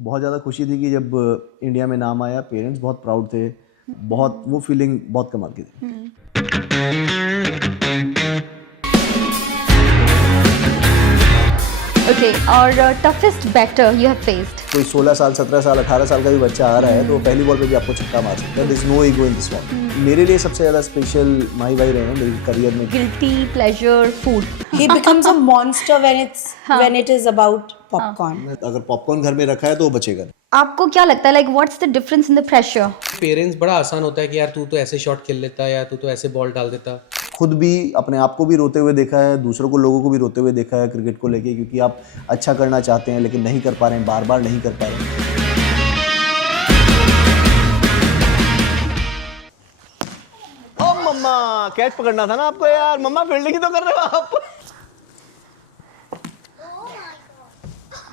बहुत ज़्यादा खुशी थी कि जब इंडिया में नाम आया, पेरेंट्स बहुत प्राउड थे। बहुत वो फीलिंग बहुत कमाल की थी। Okay, और toughest batter you have faced? कोई 16 साल, 17 साल, 18 साल का भी बच्चा आ रहा है तो पहली बॉल पे भी आपको छक्का मार सकता है। There is no ego in this one. मेरे लिए सबसे ज़्यादा स्पेशल माही भाई रहे हैं मेरी करियर में। Guilty pleasure food. He becomes a monster when it is about popcorn. अगर पॉपकॉर्न घर में रखा है तो वो बचेगा नहीं। आपको क्या लगता है like what's the difference in the pressure? Parents बड़ा आसान होता है कि यार तू तो ऐसे शॉट खेल लेता या तू तो ऐसे बॉल डाल देता। खुद भी अपने आप को भी रोते हुए देखा है, दूसरों को लोगों को भी रोते हुए देखा है क्रिकेट को लेके, क्योंकि आप अच्छा करना चाहते हैं लेकिन नहीं कर पा रहे हैं, बार बार नहीं कर पा रहे हैं। ओ मम्मा, कैच पकड़ना था ना आपको यार। मम्मा फील्डिंग ही तो कर रहे हो आप।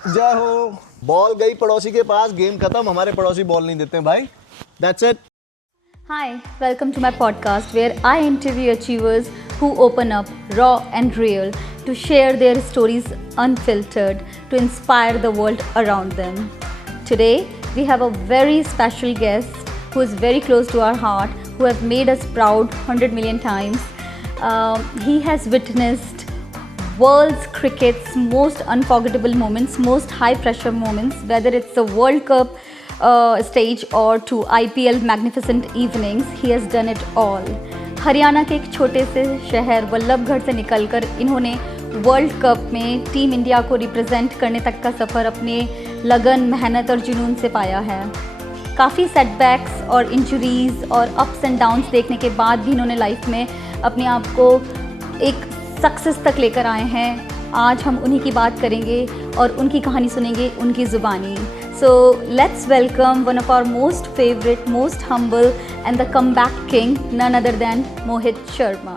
जय हो। बॉल गई पड़ोसी के पास, गेम खत्म। हमारे पड़ोसी बॉल नहीं देते हैं भाई। That's it. Hi, welcome to my podcast where I interview achievers who open up raw and real to share their stories unfiltered to inspire the world around them. Today, we have a very special guest who is very close to our heart, who have made us proud 100 million times. He has witnessed world's cricket's most unforgettable moments, most high pressure moments, whether it's the World Cup stage or to IPL magnificent evenings. He has done it all. Haryana के एक छोटे से शहर वल्लभगढ़ से निकलकर इन्होंने world cup में team India को रिप्रेजेंट करने तक का सफ़र अपने लगन, मेहनत और जुनून से पाया है। काफ़ी सेटबैक्स और इंजरीज़ और अप्स एंड डाउन्स देखने के बाद भी इन्होंने लाइफ में अपने आप को एक सक्सेस तक लेकर आए हैं। आज हम उन्हीं की बात करेंगे और उनकी कहानी सुनेंगे उनकी ज़ुबानी। So let's welcome one of our most favorite, most humble and the comeback king, none other than Mohit Sharma.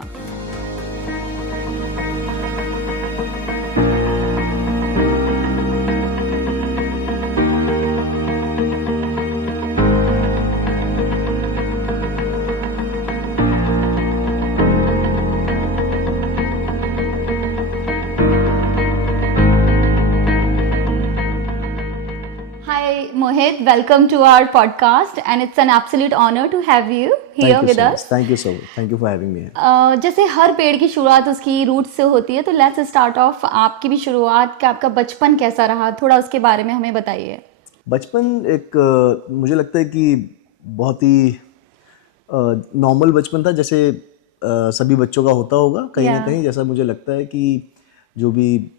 Hi Mohit, welcome to our podcast and it's an absolute honor to have you here with us. Thank you so much. Thank you for having me. जैसे हर पेड़ की शुरुआत उसकी root से होती है, तो let's start of आपकी भी शुरुआत का, आपका बचपन कैसा रहा, थोड़ा उसके बारे में हमें बताइए। बचपन एक मुझे लगता है कि बहुत ही नॉर्मल बचपन था, जैसे सभी बच्चों का होता होगा कहीं ना कहीं। जैसा मुझे लगता है कि जो भी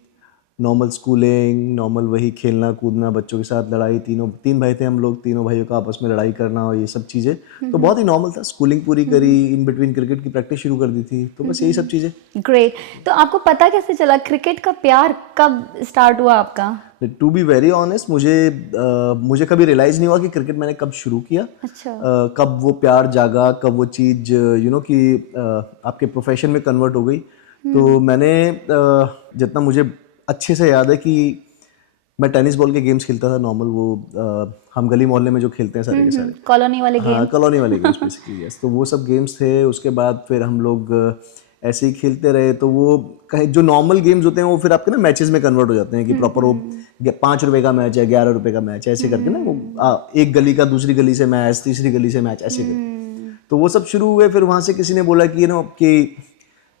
नॉर्मल स्कूलिंग, नॉर्मल वही खेलना कूदना, बच्चों के साथ लड़ाई, तीन भाई थे हम लोग, तीनों भाइयों का आपस में लड़ाई करना और ये सब चीज़ें तो बहुत ही नॉर्मल था। स्कूलिंग पूरी करी, इन बिटवीन क्रिकेट की प्रैक्टिस शुरू कर दी थी, तो बस यही सब चीज़ें। ग्रेट। तो आपको पता कैसे चला क्रिकेट का प्यार कब स्टार्ट हुआ आपका? टू बी वेरी ऑनेस्ट, मुझे कभी रियलाइज़ नहीं हुआ कि क्रिकेट मैंने कब शुरू किया। अच्छा। कब वो प्यार जागा, कब वो चीज़ कि आपके प्रोफेशन में कन्वर्ट हो गई। तो मैंने जितना मुझे अच्छे से याद है कि मैं टेनिस बॉल के गेम्स खेलता था नॉर्मल, वो हम गली मोहल्ले में जो खेलते हैं सारे के सारे, कॉलोनी वाले गेम। हाँ, कॉलोनी वाले गेम्स बेसिकली, यस। तो वो सब गेम्स थे। उसके बाद फिर हम लोग ऐसे ही खेलते रहे, तो वो कहीं जो नॉर्मल गेम्स होते हैं वो फिर आपके ना मैचेस में कन्वर्ट हो जाते हैं कि प्रॉपर वो 5 रुपए का मैच है, 11 रुपए का मैच है, ऐसे करके ना वो एक गली का दूसरी गली से मैच, तीसरी गली से मैच, ऐसे करके। तो वो सब शुरू हुए। फिर वहाँ से किसी ने बोला कि कि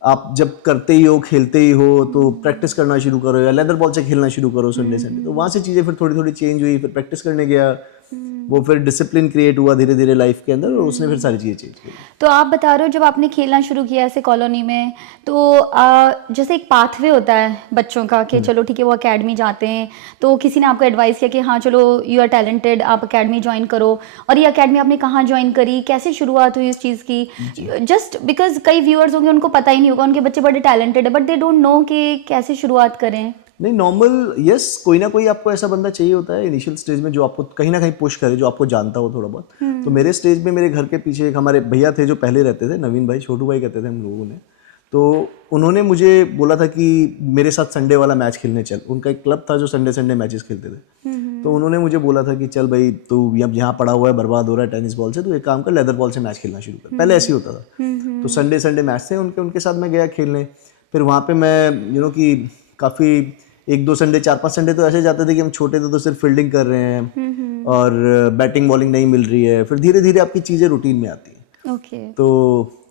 आप जब करते ही हो, खेलते ही हो, तो प्रैक्टिस करना शुरू करो या लेदर बॉल से खेलना शुरू करो संडे संडे। तो वहाँ से चीज़ें फिर थोड़ी थोड़ी चेंज हुई। फिर प्रैक्टिस करने गया, वो फिर डिसिप्लिन क्रिएट हुआ धीरे धीरे लाइफ के अंदर, और उसने फिर सारी चीज़ें चेंज की। तो आप बता रहे हो जब आपने खेलना शुरू किया ऐसे कॉलोनी में, तो जैसे एक पाथवे होता है बच्चों का कि चलो ठीक है वो एकेडमी जाते हैं, तो किसी ने आपको एडवाइस किया कि हाँ चलो यू आर टैलेंटेड, आप एकेडमी ज्वाइन करो। और ये एकेडमी आपने कहाँ ज्वाइन करी, कैसे शुरुआत हुई इस चीज़ की? जस्ट बिकॉज कई व्यूअर्स होंगे उनको पता ही नहीं होगा, उनके बच्चे बड़े टैलेंटेड है बट दे डोंट नो कि कैसे शुरुआत करें। नहीं, नॉर्मल, यस, कोई ना कोई आपको ऐसा बंदा चाहिए होता है इनिशियल स्टेज में जो आपको कहीं ना कहीं पुश करे, जो आपको जानता हो थोड़ा बहुत। तो मेरे स्टेज में मेरे घर के पीछे एक हमारे भैया थे जो पहले रहते थे, नवीन भाई, छोटू भाई कहते थे हम लोगों ने। तो उन्होंने मुझे बोला था कि मेरे साथ संडे वाला मैच खेलने चल। उनका एक क्लब था जो संडे संडे मैचेस खेलते थे। तो उन्होंने मुझे बोला था कि चल भाई, तू यहाँ पड़ा हुआ है, बर्बाद हो रहा है टेनिस बॉल से, तो एक काम कर, लेदर बॉल से मैच खेलना शुरू कर। पहले ऐसे ही होता था। तो संडे संडे मैच थे उनके साथ मैं गया खेलने। फिर वहाँ पे मैं कि काफ़ी एक दो संडे 4-5 संडे तो ऐसे जाते थे कि हम छोटे थे तो सिर्फ फील्डिंग कर रहे हैं और बैटिंग बॉलिंग नहीं मिल रही है। फिर धीरे धीरे आपकी चीज़ें रूटीन में आती हैं। ओके। तो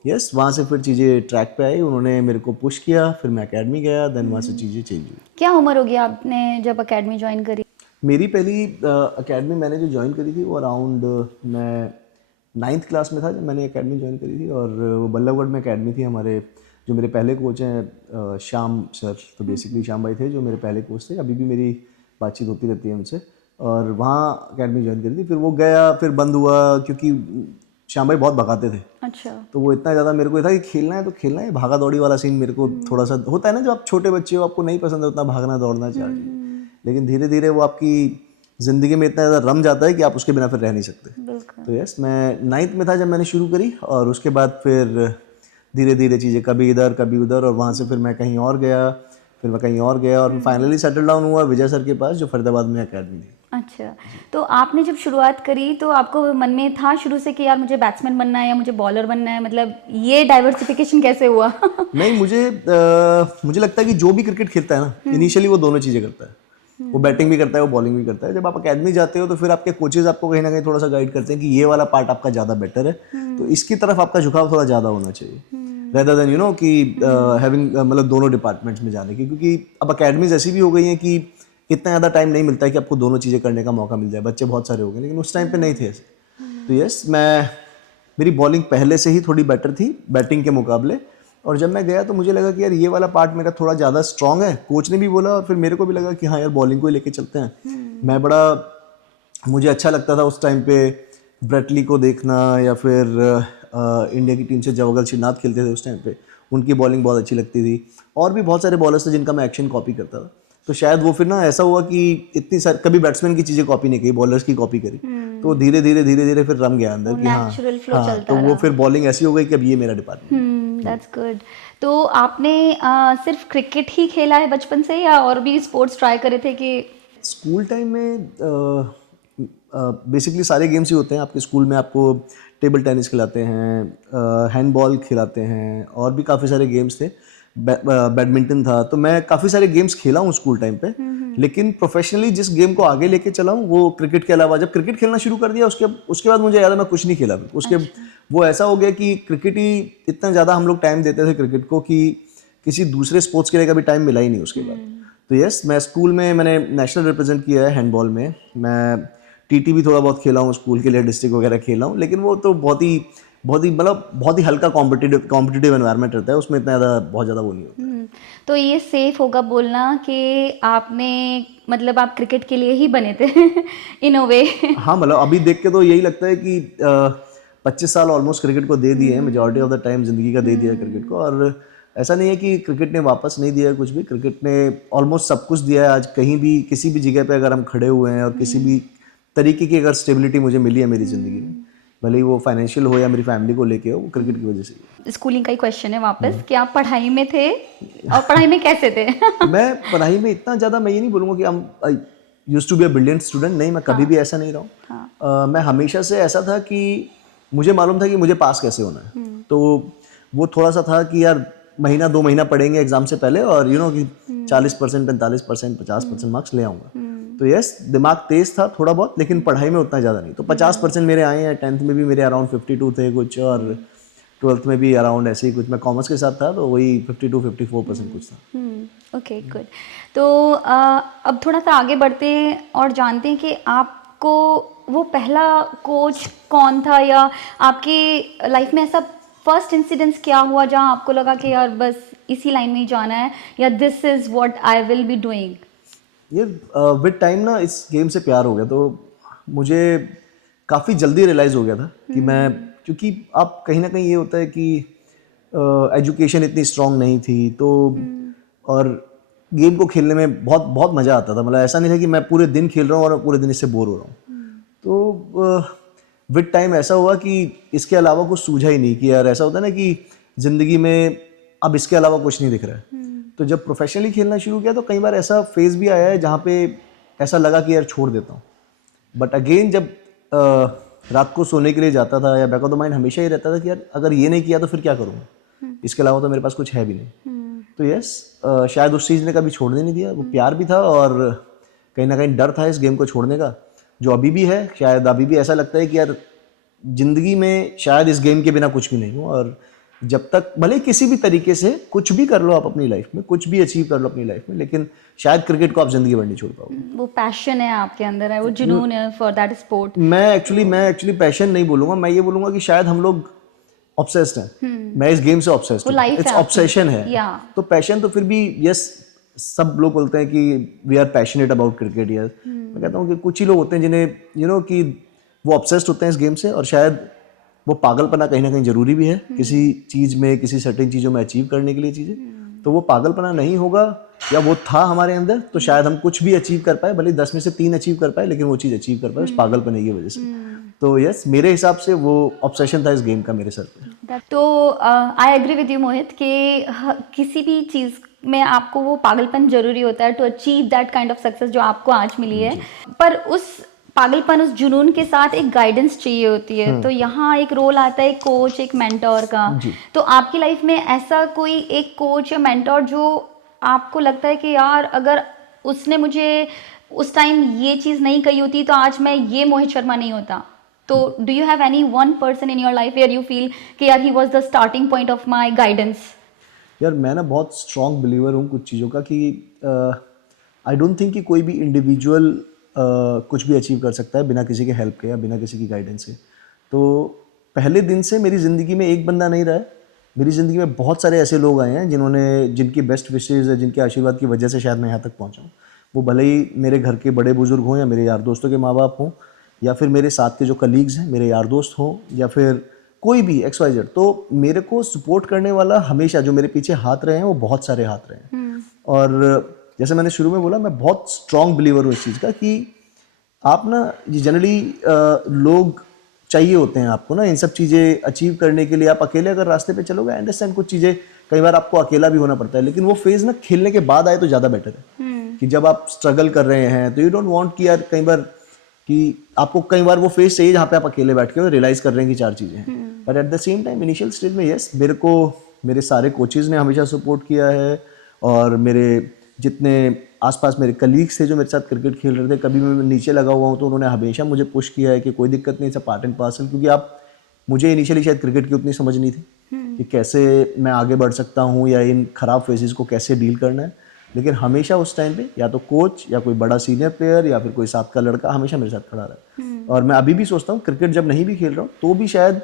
यस, वहाँ से फिर चीज़ें ट्रैक पे आई, उन्होंने मेरे को पुश किया, फिर मैं एकेडमी गया, देन वहाँ से चीज़ें चेंज हुई। क्या उम्र होगी आपने जब एकेडमी ज्वाइन करी? मेरी पहली एकेडमी मैंने जो ज्वाइन करी थी वो अराउंड मैं 9th क्लास में था जब मैंने एकेडमी ज्वाइन करी थी। और वो बल्लभगढ़ में एकेडमी थी। हमारे जो मेरे पहले कोच हैं श्याम सर, तो बेसिकली श्याम भाई थे जो मेरे पहले कोच थे। अभी भी मेरी बातचीत होती रहती है उनसे। और वहाँ एकेडमी ज्वाइन करी थी। फिर वो गया, फिर बंद हुआ क्योंकि श्याम भाई बहुत भगाते थे। अच्छा। तो वो इतना ज़्यादा मेरे को था कि खेलना है तो खेलना है, भागा दौड़ी वाला सीन मेरे को थोड़ा सा होता है ना, जब आप छोटे बच्चे हो आपको नहीं पसंद है उतना भागना दौड़ना चाहिए। लेकिन धीरे धीरे वो आपकी ज़िंदगी में इतना ज़्यादा रम जाता है कि आप उसके बिना फिर रह नहीं सकते। बिल्कुल। तो यस, मैं 9th में था जब मैंने शुरू करी और उसके बाद फिर धीरे धीरे चीज़ें कभी इधर कभी उधर, और वहाँ से फिर मैं कहीं और गया, फिर मैं कहीं और गया और फाइनली सेटल डाउन हुआ विजय सर के पास जो फरीदाबाद में एकेडमी थी। अच्छा, तो आपने जब शुरुआत करी तो आपको मन में था शुरू से कि यार मुझे बैट्समैन बनना है या मुझे बॉलर बनना है, मतलब ये डाइवर्सिफिकेशन कैसे हुआ? नहीं, मुझे लगता है कि जो भी क्रिकेट खेलता है ना, इनिशियली वो दोनों चीज़ें करता है। वो बैटिंग भी करता है, वो बॉलिंग भी करता है। जब आप एकेडमी जाते हो तो फिर आपके कोचेज आपको कहीं ना कहीं थोड़ा सा गाइड करते हैं कि ये वाला पार्ट आपका ज़्यादा बेटर है, तो इसकी तरफ आपका झुकाव थोड़ा ज़्यादा होना चाहिए, रेदर देन यू नो कि हैविंग मतलब दोनों डिपार्टमेंट्स में जाने की। क्योंकि अब अकेडमीज ऐसी भी हो गई हैं कि इतना ज़्यादा टाइम नहीं मिलता है कि आपको दोनों चीज़ें करने का मौका मिल जाए। बच्चे बहुत सारे हो गए, लेकिन उस टाइम पे नहीं थे ऐसे। तो यस, मेरी बॉलिंग पहले से ही थोड़ी बेटर थी बैटिंग के मुकाबले। और जब मैं गया तो मुझे लगा कि यार ये वाला पार्ट मेरा थोड़ा ज़्यादा स्ट्रांग है। कोच ने भी बोला और फिर मेरे को भी लगा कि हाँ यार बॉलिंग को ही लेके चलते हैं। मुझे अच्छा लगता था उस टाइम पे ब्रेटली को देखना, या फिर इंडिया की टीम से जवागल श्रीनाथ खेलते थे उस टाइम पे, उनकी बॉलिंग बहुत अच्छी लगती थी। और भी बहुत सारे बॉलर्स थे जिनका मैं एक्शन कॉपी करता था। तो शायद वो फिर ना ऐसा हुआ कि इतनी सारी कभी बैट्समैन की चीज़ें कॉपी नहीं की, बॉलर्स की कॉपी करी। तो धीरे धीरे फिर रम गया अंदर कि हाँ, तो वो फिर बॉलिंग ऐसी हो गई कि अब ये मेरा डिपार्टमेंट। That's good. तो आपने सिर्फ क्रिकेट ही खेला है बचपन से या और भी स्पोर्ट्स ट्राई करे थे कि? स्कूल टाइम में बेसिकली सारे गेम्स ही होते हैं आपके स्कूल में। आपको टेबल टेनिस खिलाते हैं, हैंडबॉल खिलाते हैं, और भी काफ़ी सारे गेम्स थे। बैडमिंटन था। तो मैं काफ़ी सारे गेम्स खेला हूँ स्कूल टाइम पे। लेकिन प्रोफेशनली जिस गेम को आगे लेके चला हूँ वो क्रिकेट के अलावा, जब क्रिकेट खेलना शुरू कर दिया उसके बाद मुझे याद है मैं कुछ नहीं खेला। वो ऐसा हो गया कि क्रिकेट ही इतना ज़्यादा हम लोग टाइम देते थे क्रिकेट को कि किसी दूसरे स्पोर्ट्स के लिए कभी टाइम मिला ही नहीं उसके बाद। तो यस, मैं स्कूल में मैंने नेशनल रिप्रेजेंट किया है हैंडबॉल में। मैं टीटी भी थोड़ा बहुत खेला हूँ स्कूल के लिए, डिस्ट्रिक्ट वगैरह खेला हूँ। लेकिन वो तो बहुत ही हल्का कॉम्पिटिटिव एनवायरनमेंट रहता है, उसमें इतना ज़्यादा बहुत ज़्यादा वो नहीं होता। तो ये सेफ होगा बोलना कि आपने मतलब आप क्रिकेट के लिए ही बने थे इन अ वे? हाँ, मतलब अभी देख के तो यही लगता है कि 25 साल ऑलमोस्ट क्रिकेट को दे दिए हैं, मेजॉरिटी ऑफ द टाइम जिंदगी का दे दिया है क्रिकेट को। और ऐसा नहीं है कि क्रिकेट ने वापस नहीं दिया है कुछ भी, क्रिकेट ने ऑलमोस्ट सब कुछ दिया है। आज कहीं भी किसी भी जगह पे अगर हम खड़े हुए हैं और किसी भी तरीके की अगर स्टेबिलिटी मुझे मिली है मेरी ज़िंदगी में, भले ही वो फाइनेंशियल हो या मेरी फैमिली को लेके हो, वो क्रिकेट की वजह से। स्कूलिंग का ही क्वेश्चन है वापस कि आप पढ़ाई में थे और पढ़ाई में कैसे थे? मैं पढ़ाई में इतना ज़्यादा, मैं ये नहीं बोलूँगा कि I used to be a brilliant student, नहीं, मैं कभी भी ऐसा नहीं रहा हूँ। मैं हमेशा से ऐसा था कि मुझे मालूम था कि मुझे पास कैसे होना है। तो वो थोड़ा सा था कि यार महीना 2 महीना पढ़ेंगे एग्जाम से पहले और यू नो कि 40%, 45%, 50% मार्क्स ले आऊँगा। तो यस, दिमाग तेज था थोड़ा बहुत, लेकिन पढ़ाई में उतना ज़्यादा नहीं। तो 50% मेरे आए हैं। 10th में भी मेरे अराउंड 52 थे कुछ, और 12th में भी अराउंड ऐसे ही कुछ। मैं कॉमर्स के साथ था तो वही 52-54% कुछ था। Okay, good. तो अब थोड़ा सा आगे बढ़ते हैं और जानते हैं कि आपको वो पहला कोच कौन था, या आपकी लाइफ में ऐसा फर्स्ट इंसिडेंस क्या हुआ जहाँ आपको लगा कि यार बस इसी लाइन में ही जाना है, या this is what I will be doing? ये विद टाइम ना इस गेम से प्यार हो गया। तो मुझे काफ़ी जल्दी रियलाइज़ हो गया था कि मैं, क्योंकि आप कहीं ना कहीं ये होता है कि एजुकेशन इतनी स्ट्रांग नहीं थी, तो और गेम को खेलने में बहुत बहुत मज़ा आता था। मतलब ऐसा नहीं था कि मैं पूरे दिन खेल रहा हूँ और पूरे दिन इससे बोर हो रहा हूँ। तो विद टाइम ऐसा हुआ कि इसके अलावा कुछ सूझा ही नहीं, कि यार ऐसा होता है ना कि ज़िंदगी में अब इसके अलावा कुछ नहीं दिख रहा है। तो जब प्रोफेशनली खेलना शुरू किया तो कई बार ऐसा फेज भी आया है जहाँ पे ऐसा लगा कि यार छोड़ देता हूँ। बट अगेन जब रात को सोने के लिए जाता था, या बैक ऑफ द माइंड हमेशा ही रहता था कि यार अगर ये नहीं किया तो फिर क्या करूँगा, इसके अलावा तो मेरे पास कुछ है भी नहीं। तो यस शायद उस चीज़ ने कभी छोड़ने नहीं दिया। वो प्यार भी था और कहीं ना कहीं डर था इस गेम को छोड़ने का, जो अभी भी है। शायद अभी भी ऐसा लगता है कि यार ज़िंदगी में शायद इस गेम के बिना कुछ भी नहीं हो, और जब तक भले किसी भी तरीके से कुछ भी कर लो आप अपनी लाइफ में, कुछ भी अचीव कर लो अपनी लाइफ में, लेकिन शायद क्रिकेट को आप ज़िंदगी भर नहीं छोड़ पाओगे। वो पैशन है आपके अंदर है, वो जुनून है फॉर दैट स्पोर्ट। मैं एक्चुअली पैशन नहीं बोलूँगा, मैं ये बोलूँगा कि शायद हम लोग ऑब्सेस्ड हैं। मैं इस गेम से ऑब्सेस्ड हूँ, life इट्स है आपकी। ऑब्सेशन है। Yeah. तो पैशन तो फिर भी यस, सब लोग बोलते हैं कि we are passionate about cricket. Yes, मैं कहता हूँ कि कुछ ही लोग होते हैं जिन्हें कि वो ऑब्सेस्ड होते हैं इस गेम से, और शायद वो पागलपना कहीं ना कहीं जरूरी भी है किसी चीज़ में, किसी सर्टेन चीज़ों में अचीव करने के लिए चीज़ें। तो वो पागलपना नहीं होगा या वो था हमारे अंदर, तो शायद हम कुछ भी अचीव कर पाए, भले 10 में से 3 अचीव कर पाए, लेकिन वो चीज़ अचीव कर पाए उस पागलपने की वजह से। तो यस, मेरे हिसाब से वो ऑब्सेशन था इस गेम का मेरे सर पे। तो आई एग्री विद यू मोहित कि किसी भी चीज़ में आपको वो पागलपन जरूरी होता है to achieve that kind of success जो आपको आज मिली है, पर उस पागलपन, उस जुनून के साथ एक गाइडेंस चाहिए होती है। तो यहाँ एक रोल आता है एक कोच, एक मेंटोर का। तो आपकी लाइफ में ऐसा कोई एक कोच या मेंटोर जो आपको लगता है कि यार अगर उसने मुझे उस टाइम ये चीज़ नहीं कही होती तो आज मैं ये मोहित शर्मा नहीं होता? तो do you have any one person in your life where you feel कि यार he was the starting point of my guidance? यार मैं ना बहुत स्ट्रॉन्ग बिलीवर हूँ कुछ चीज़ों का कि आई डोंट थिंक कि कोई भी इंडिविजुअल कुछ भी अचीव कर सकता है बिना किसी के हेल्प के या बिना किसी की गाइडेंस के। तो पहले दिन से मेरी ज़िंदगी में एक बंदा नहीं रहा है, मेरी ज़िंदगी में बहुत सारे ऐसे लोग आए हैं जिनकी बेस्ट विशेज़ है, जिनके आशीर्वाद की वजह से शायद मैं यहाँ तक पहुँचा हूँ। वो भले ही मेरे घर के बड़े बुजुर्ग हों, या मेरे यार दोस्तों के माँ बाप हों, या फिर मेरे साथ के जो कलीग्स हैं, मेरे यार दोस्त हों, या फिर कोई भी XYZ। तो मेरे को सपोर्ट करने वाला हमेशा जो मेरे पीछे हाथ रहे हैं वो बहुत सारे हाथ रहे हैं। और जैसे मैंने शुरू में बोला, मैं बहुत स्ट्रॉन्ग बिलीवर हूँ इस चीज़ का कि आप ना जनरली लोग चाहिए होते हैं आपको ना इन सब चीज़ें अचीव करने के लिए। आप अकेले अगर रास्ते पे चलोगे, आई अंडरस्टैंड कुछ चीज़ें कई बार आपको अकेला भी होना पड़ता है, लेकिन वो फेज़ ना खेलने के बाद आए तो ज़्यादा बेटर है। कि जब आप स्ट्रगल कर रहे हैं तो यू डोंट वांट कि यार कई बार कि आपको कई बार वो फेज चाहिए जहाँ पे आप अकेले बैठ के रियलाइज़ कर रहे हैं कि 4 चीज़ें हैं। But at the same time initial stage में यस, मेरे को मेरे सारे कोचेज़ ने हमेशा सपोर्ट किया है, और मेरे जितने आसपास मेरे कलीग्स थे जो मेरे साथ क्रिकेट खेल रहे थे, कभी मैं नीचे लगा हुआ हूँ तो उन्होंने हमेशा मुझे पुश किया है कि कोई दिक्कत नहीं, सब पार्ट एंड पार्सल। क्योंकि मुझे इनिशियली शायद क्रिकेट की उतनी समझ नहीं थी कि कैसे मैं आगे बढ़ सकता हूँ या इन ख़राब फेजेस को कैसे डील करना है, लेकिन हमेशा उस टाइम पे या तो कोच या कोई बड़ा सीनियर प्लेयर या फिर कोई साथ का लड़का हमेशा मेरे साथ खड़ा रहा। और मैं अभी भी सोचता हूँ क्रिकेट जब नहीं भी खेल रहा हूँ तो भी शायद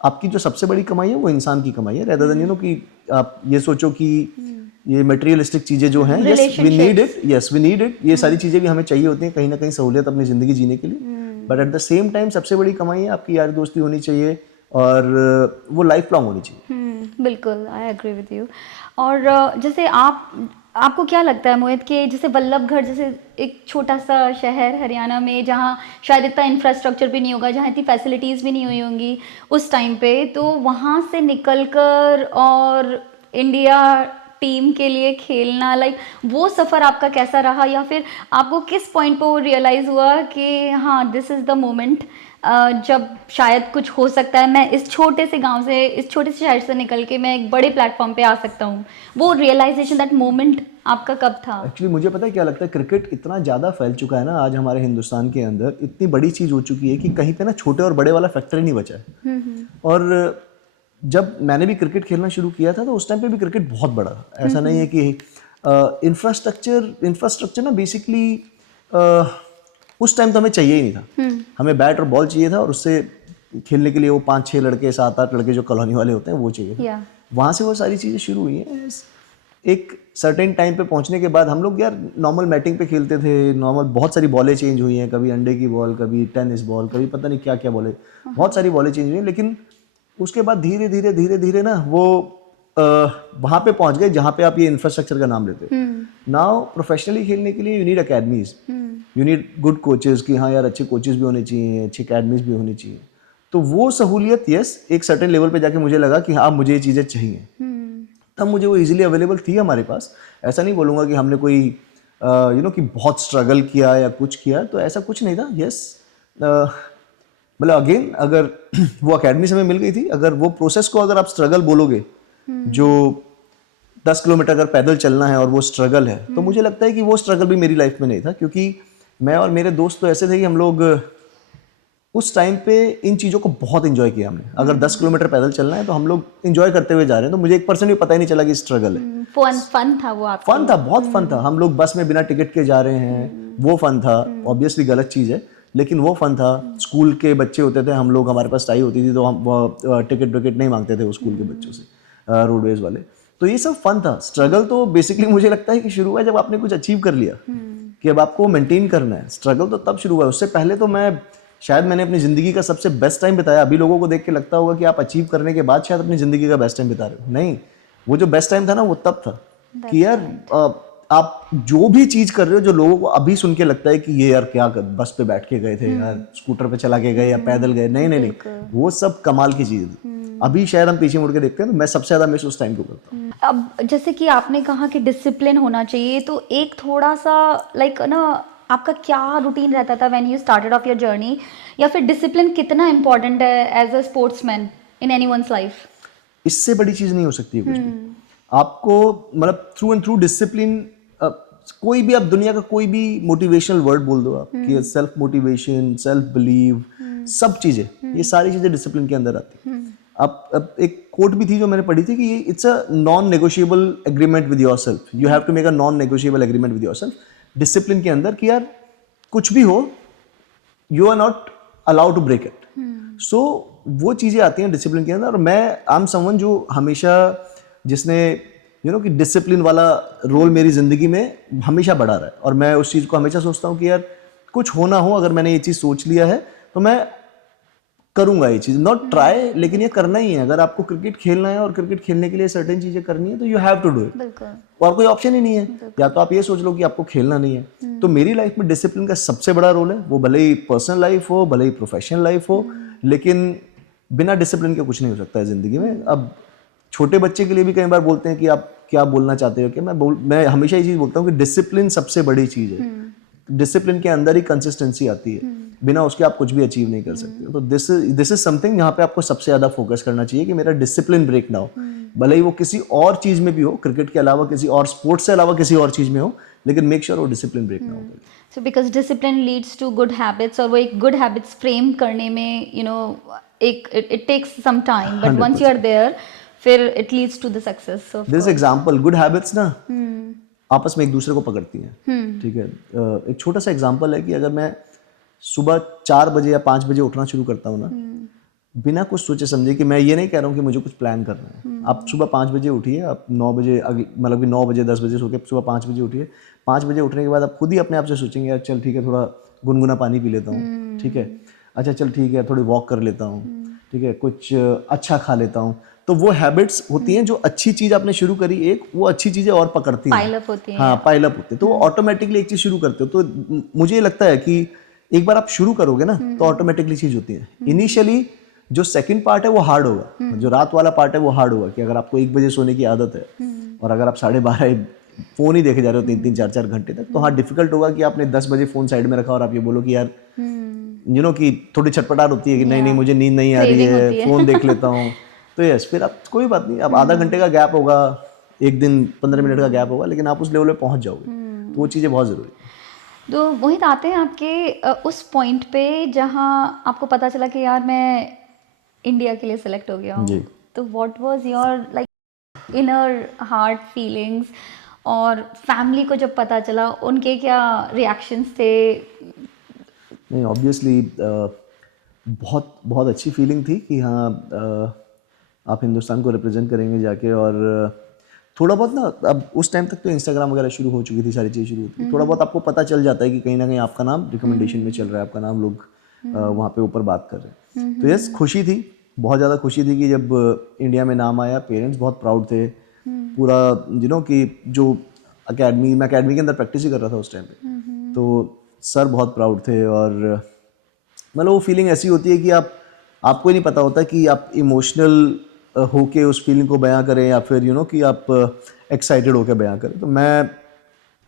आपकी जो सबसे बड़ी कमाई है वो इंसान की कमाई है, रेदर देन कि आप ये सोचो कि ये मटेरियलिस्टिक चीज़ें जो हैं, यस वी नीड इट, ये सारी चीज़ें भी हमें चाहिए होती हैं कहीं ना कहीं सहूलियत अपनी ज़िंदगी जीने के लिए। But at the same time सबसे बड़ी कमाई है आपकी यारी दोस्ती होनी चाहिए, और वो लाइफ लॉन्ग होनी चाहिए। बिल्कुल, आई एग्री विद यू। और जैसे आपको क्या लगता है मोहित कि जैसे वल्लभगढ़ जैसे एक छोटा सा शहर हरियाणा में जहाँ शायद इतना इंफ्रास्ट्रक्चर भी नहीं होगा, जहाँ इतनी फैसिलिटीज़ भी नहीं हुई होंगी उस टाइम पे, तो वहाँ से निकलकर और इंडिया टीम के लिए खेलना, लाइक वो सफ़र आपका कैसा रहा? या फिर आपको किस पॉइंट पर रियलाइज़ हुआ कि हाँ दिस इज़ द मोमेंट जब शायद कुछ हो सकता है, मैं इस छोटे से गांव से, इस छोटे से शहर से निकल के मैं एक बड़े प्लेटफॉर्म पे आ सकता हूँ? वो रियलाइजेशन, दैट मोमेंट आपका कब था? एक्चुअली मुझे पता है क्या लगता है, क्रिकेट इतना ज़्यादा फैल चुका है ना आज हमारे हिंदुस्तान के अंदर, इतनी बड़ी चीज़ हो चुकी है कि कहीं पे ना छोटे और बड़े वाला फैक्टर ही नहीं बचा है। और जब मैंने भी क्रिकेट खेलना शुरू किया था तो उस टाइम पे भी क्रिकेट बहुत बड़ा था। ऐसा नहीं है कि इंफ्रास्ट्रक्चर ना बेसिकली उस टाइम तो हमें चाहिए ही नहीं था। हमें बैट और बॉल चाहिए था, और उससे खेलने के लिए वो 5-6 लड़के, 7-8 लड़के जो कॉलोनी वाले होते हैं वो चाहिए। वहाँ से वो सारी चीज़ें शुरू हुई हैं। एक सर्टेन टाइम पे पहुँचने के बाद हम लोग यार नॉर्मल मैटिंग पे खेलते थे, नॉर्मल बहुत सारी बॉलें चेंज हुई हैं, कभी अंडे की बॉल, कभी टेनिस बॉल, कभी पता नहीं क्या क्या बॉलें, बहुत सारी बॉलें चेंज हुई हैं। लेकिन उसके बाद धीरे धीरे ना वो वहाँ पे पहुँच गए जहाँ पे आप ये इंफ्रास्ट्रक्चर का नाम लेते हो। नाउ प्रोफेशनली खेलने के लिए you need academies, you need good coaches, कि हाँ यार अच्छे कोचेस भी होने चाहिए, अच्छी अकेडमीज भी होनी चाहिए। तो वो सहूलियत यस एक सर्टेन लेवल पे जाके मुझे लगा कि हाँ मुझे ये चीज़ें चाहिए, तब मुझे वो इजीली अवेलेबल थी हमारे पास। ऐसा नहीं बोलूँगा कि हमने कोई कि बहुत स्ट्रगल किया या कुछ किया, तो ऐसा कुछ नहीं था। यस मतलब अगेन अगर वो अकेडमी से हमें मिल गई थी, अगर वो प्रोसेस को अगर आप स्ट्रगल बोलोगे, जो 10 किलोमीटर अगर पैदल चलना है और वो स्ट्रगल है, तो मुझे लगता है कि वो स्ट्रगल भी मेरी लाइफ में नहीं था, क्योंकि मैं और मेरे दोस्त तो ऐसे थे कि हम लोग उस टाइम पे इन चीज़ों को बहुत इंजॉय किया हमने। अगर 10 किलोमीटर पैदल चलना है तो हम लोग इंजॉय करते हुए जा रहे हैं, तो मुझे 1% भी पता ही नहीं चला कि स्ट्रगल है। फन था वो आपका? फन था, बहुत फन था। हम लोग बस में बिना टिकट के जा रहे हैं, वो फन था। ऑब्वियसली गलत चीज़ है, लेकिन वो फन था। स्कूल के बच्चे होते थे हम लोग, हमारे पास टाई होती थी, तो हम टिकट विकेट नहीं मांगते थे उस स्कूल के बच्चों से, रोडवेज वाले। तो ये सब फन था। स्ट्रगल तो बेसिकली मुझे लगता है कि शुरू हुआ जब आपने कुछ अचीव कर लिया, कि अब आपको मेंटेन करना है। स्ट्रगल तो तब शुरू हुआ, उससे पहले तो मैंने अपनी ज़िंदगी का सबसे बेस्ट टाइम बिताया। अभी लोगों को देख के लगता होगा कि आप अचीव करने के बाद शायद अपनी ज़िंदगी का बेस्ट टाइम बिता रहे हो। नहीं, वो जो बेस्ट टाइम था ना, वो तब था कि यार आप जो भी चीज़ कर रहे हो जो लोगों को अभी सुन के लगता है कि ये यार क्या बस पे बैठ के गए थे यार, स्कूटर पे चला के गए या पैदल गए, नहीं, वो सब कमाल की चीज़ थी। अभी शायद हम पीछे मुड़ के देखते हैं तो मैं सबसे ज़्यादा मिस उस टाइम को करता हूँ। अब जैसे कि आपने कहा कि डिसिप्लिन होना चाहिए, तो एक थोड़ा सा लाइक ना, आपका क्या रूटीन रहता था when you started off your journey, या फिर डिसिप्लिन कितना इंपॉर्टेंट है as a sportsman in anyone's life? इससे बड़ी चीज़ नहीं हो सकती है कुछ भी। आपको मतलब थ्रू एंड थ्रू डिसिप्लिन, कोई भी आप दुनिया का कोई भी मोटिवेशनल वर्ड बोल दो आप, कि सेल्फ मोटिवेशन, सेल्फ बिलीव, सब चीज़ें, ये सारी चीज़ें डिसिप्लिन के अंदर आती हैं। अब एक कोट भी थी जो मैंने पढ़ी थी कि it's a non negotiable agreement with yourself. You have to make a non negotiable agreement with yourself discipline के अंदर, कि यार कुछ भी हो, you are not allowed to break it. So वो चीज़ें आती हैं डिसिप्लिन के अंदर। और मैं आई एम समवन जो हमेशा, जिसने कि डिसिप्लिन वाला रोल मेरी ज़िंदगी में हमेशा बढ़ा रहा है। और मैं उस चीज़ को हमेशा सोचता हूँ कि यार कुछ हो ना हो, अगर मैंने ये चीज़ सोच लिया है तो मैं करूंगा ये चीज़, नॉट ट्राई, लेकिन ये करना ही है। अगर आपको क्रिकेट खेलना है और क्रिकेट खेलने के लिए सर्टेन चीज़ें करनी है तो you have to do it, और कोई ऑप्शन ही नहीं है। या तो आप ये सोच लो कि आपको खेलना नहीं है। तो मेरी लाइफ में डिसिप्लिन का सबसे बड़ा रोल है। वो भले ही पर्सनल लाइफ हो, भले ही प्रोफेशनल लाइफ हो, लेकिन बिना डिसिप्लिन के कुछ नहीं हो सकता है ज़िंदगी में। अब छोटे बच्चे के लिए भी कई बार बोलते हैं कि आप क्या बोलना चाहते हो, कि मैं हमेशा ये चीज़ बोलता हूँ कि डिसिप्लिन सबसे बड़ी चीज़ है। डिसिप्लिन के अंदर ही कंसिस्टेंसी आती है, बिना उसके आप कुछ भी अचीव नहीं कर सकते। तो दिस इज समथिंग यहाँ पे आपको सबसे ज़्यादा फोकस करना चाहिए कि मेरा डिसिप्लिन ब्रेक ना हो। भले ही वो किसी और चीज़ में भी हो, क्रिकेट के अलावा किसी और स्पोर्ट्स से अलावा किसी और चीज़ में हो, लेकिन मेक श्योर वो डिसिप्लिन ब्रेक ना हो। So because discipline leads to good habits, और वो एक गुड हैबिट्स फ्रेम करने में एक it takes some time, but once you are there फिर it leads to the success. This example, good habits ना आपस में एक दूसरे को पकड़ती हैं। ठीक है, एक छोटा सा एग्जांपल है कि अगर मैं सुबह 4 बजे या 5 बजे उठना शुरू करता हूँ ना, बिना कुछ सोचे समझे, कि मैं ये नहीं कह रहा हूँ कि मुझे कुछ प्लान करना है। आप सुबह 5 बजे उठिए, आप 9 बजे, मतलब कि 9 बजे 10 बजे सो के सुबह 5 बजे उठिए। 5 बजे उठने के बाद आप खुद ही अपने आप से सोचेंगे यार चल ठीक है, थोड़ा गुनगुना पानी पी लेता हूँ, ठीक है, अच्छा चल ठीक है, थोड़ी वॉक कर लेता हूँ, ठीक है, कुछ अच्छा खा लेता हूँ। तो वो हैबिट्स होती हैं, जो अच्छी चीज़ आपने शुरू करी एक, वो अच्छी चीज़ें और पकड़ती हैं, पाइल अप होती हैं। हाँ, पाइल अप होते हैं, तो वो ऑटोमेटिकली एक चीज़ शुरू करते हो। तो मुझे लगता है कि एक बार आप शुरू करोगे ना तो ऑटोमेटिकली चीज़ होती है। इनिशियली जो सेकंड पार्ट है वो हार्ड होगा, जो रात वाला पार्ट है वो हार्ड होगा, कि अगर आपको 1 बजे सोने की आदत है और अगर आप 12:30 फ़ोन ही देखे जा रहे हो 3-3, 4-4 घंटे तक, तो हाँ डिफिकल्ट होगा कि आपने 10 बजे फ़ोन साइड में रखा और आप ये बोलो कि यार कि थोड़ी छटपटाहट होती है कि नहीं मुझे नींद नहीं आ रही है, फ़ोन देख लेता हूँ। तो यस, फिर आप कोई बात नहीं, अब आधा घंटे का गैप होगा, एक दिन 15 मिनट का गैप होगा, लेकिन आप उस लेवल पे पहुंच जाओगे। तो वो चीज़ें बहुत ज़रूरी है। तो मोहित, आते हैं आपके उस पॉइंट पे जहाँ आपको पता चला कि यार मैं इंडिया के लिए सेलेक्ट हो गया हूँ। तो what was your like inner heart feelings, और फैमिली को जब पता चला उनके क्या रिएक्शंस थे? नहीं, ऑब्वियसली बहुत बहुत अच्छी फीलिंग थी कि हाँ आप हिंदुस्तान को रिप्रेजेंट करेंगे जाके। और थोड़ा बहुत ना, अब उस टाइम तक तो इंस्टाग्राम वगैरह शुरू हो चुकी थी, सारी चीज़ें शुरू होती थी, थोड़ा बहुत आपको पता चल जाता है कि कहीं ना कहीं आपका नाम रिकमेंडेशन में चल रहा है, आपका नाम लोग वहाँ पे ऊपर बात कर रहे हैं। तो यस, खुशी थी, बहुत ज़्यादा खुशी थी कि जब इंडिया में नाम आया। पेरेंट्स बहुत प्राउड थे, पूरा कि जो मैं अकेडमी के अंदर प्रैक्टिस ही कर रहा था उस टाइम पे, तो सर बहुत प्राउड थे। और मतलब वो फीलिंग ऐसी होती है कि आपको ही नहीं पता होता कि आप इमोशनल होके उस फीलिंग को बयां करें या फिर कि आप एक्साइटेड होकर बयां करें। तो मैं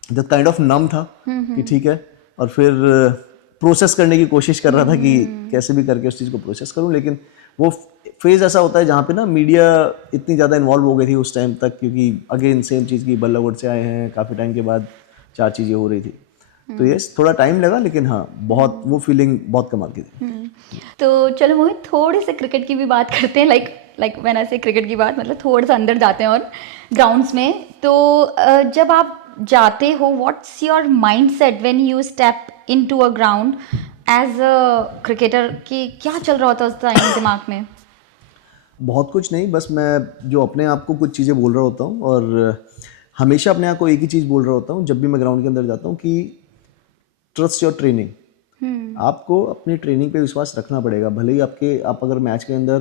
द काइंड ऑफ नम था कि ठीक है, और फिर प्रोसेस करने की कोशिश कर रहा था कि कैसे भी करके उस चीज़ को प्रोसेस करूं। लेकिन वो फेज ऐसा होता है जहाँ पे ना मीडिया इतनी ज़्यादा इन्वॉल्व हो गई थी उस टाइम तक, क्योंकि अगेन सेम चीज़ की बल्लावुड से आए हैं, काफ़ी टाइम के बाद 4 चीज़ें हो रही थी। तो यस, थोड़ा टाइम लगा, लेकिन हाँ, बहुत वो फीलिंग बहुत कमाल की थी। तो चलो मोहित, थोड़े से क्रिकेट की भी बात करते हैं। लाइक मैंने ऐसे क्रिकेट की बात, मतलब थोड़ा सा अंदर जाते हैं और ग्राउंड्स में। तो जब आप जाते हो, what's your mindset when you step into a ground as a cricketer, कि क्या चल रहा होता है उस टाइम दिमाग में? बहुत कुछ नहीं, बस मैं जो अपने आप को कुछ चीज़ें बोल रहा होता हूँ, और हमेशा अपने आप को एक ही चीज़ बोल रहा होता हूँ जब भी मैं ग्राउंड के अंदर जाता हूँ कि ट्रस्ट योर ट्रेनिंग। आपको अपनी ट्रेनिंग पे विश्वास रखना पड़ेगा। भले ही आप अगर मैच के अंदर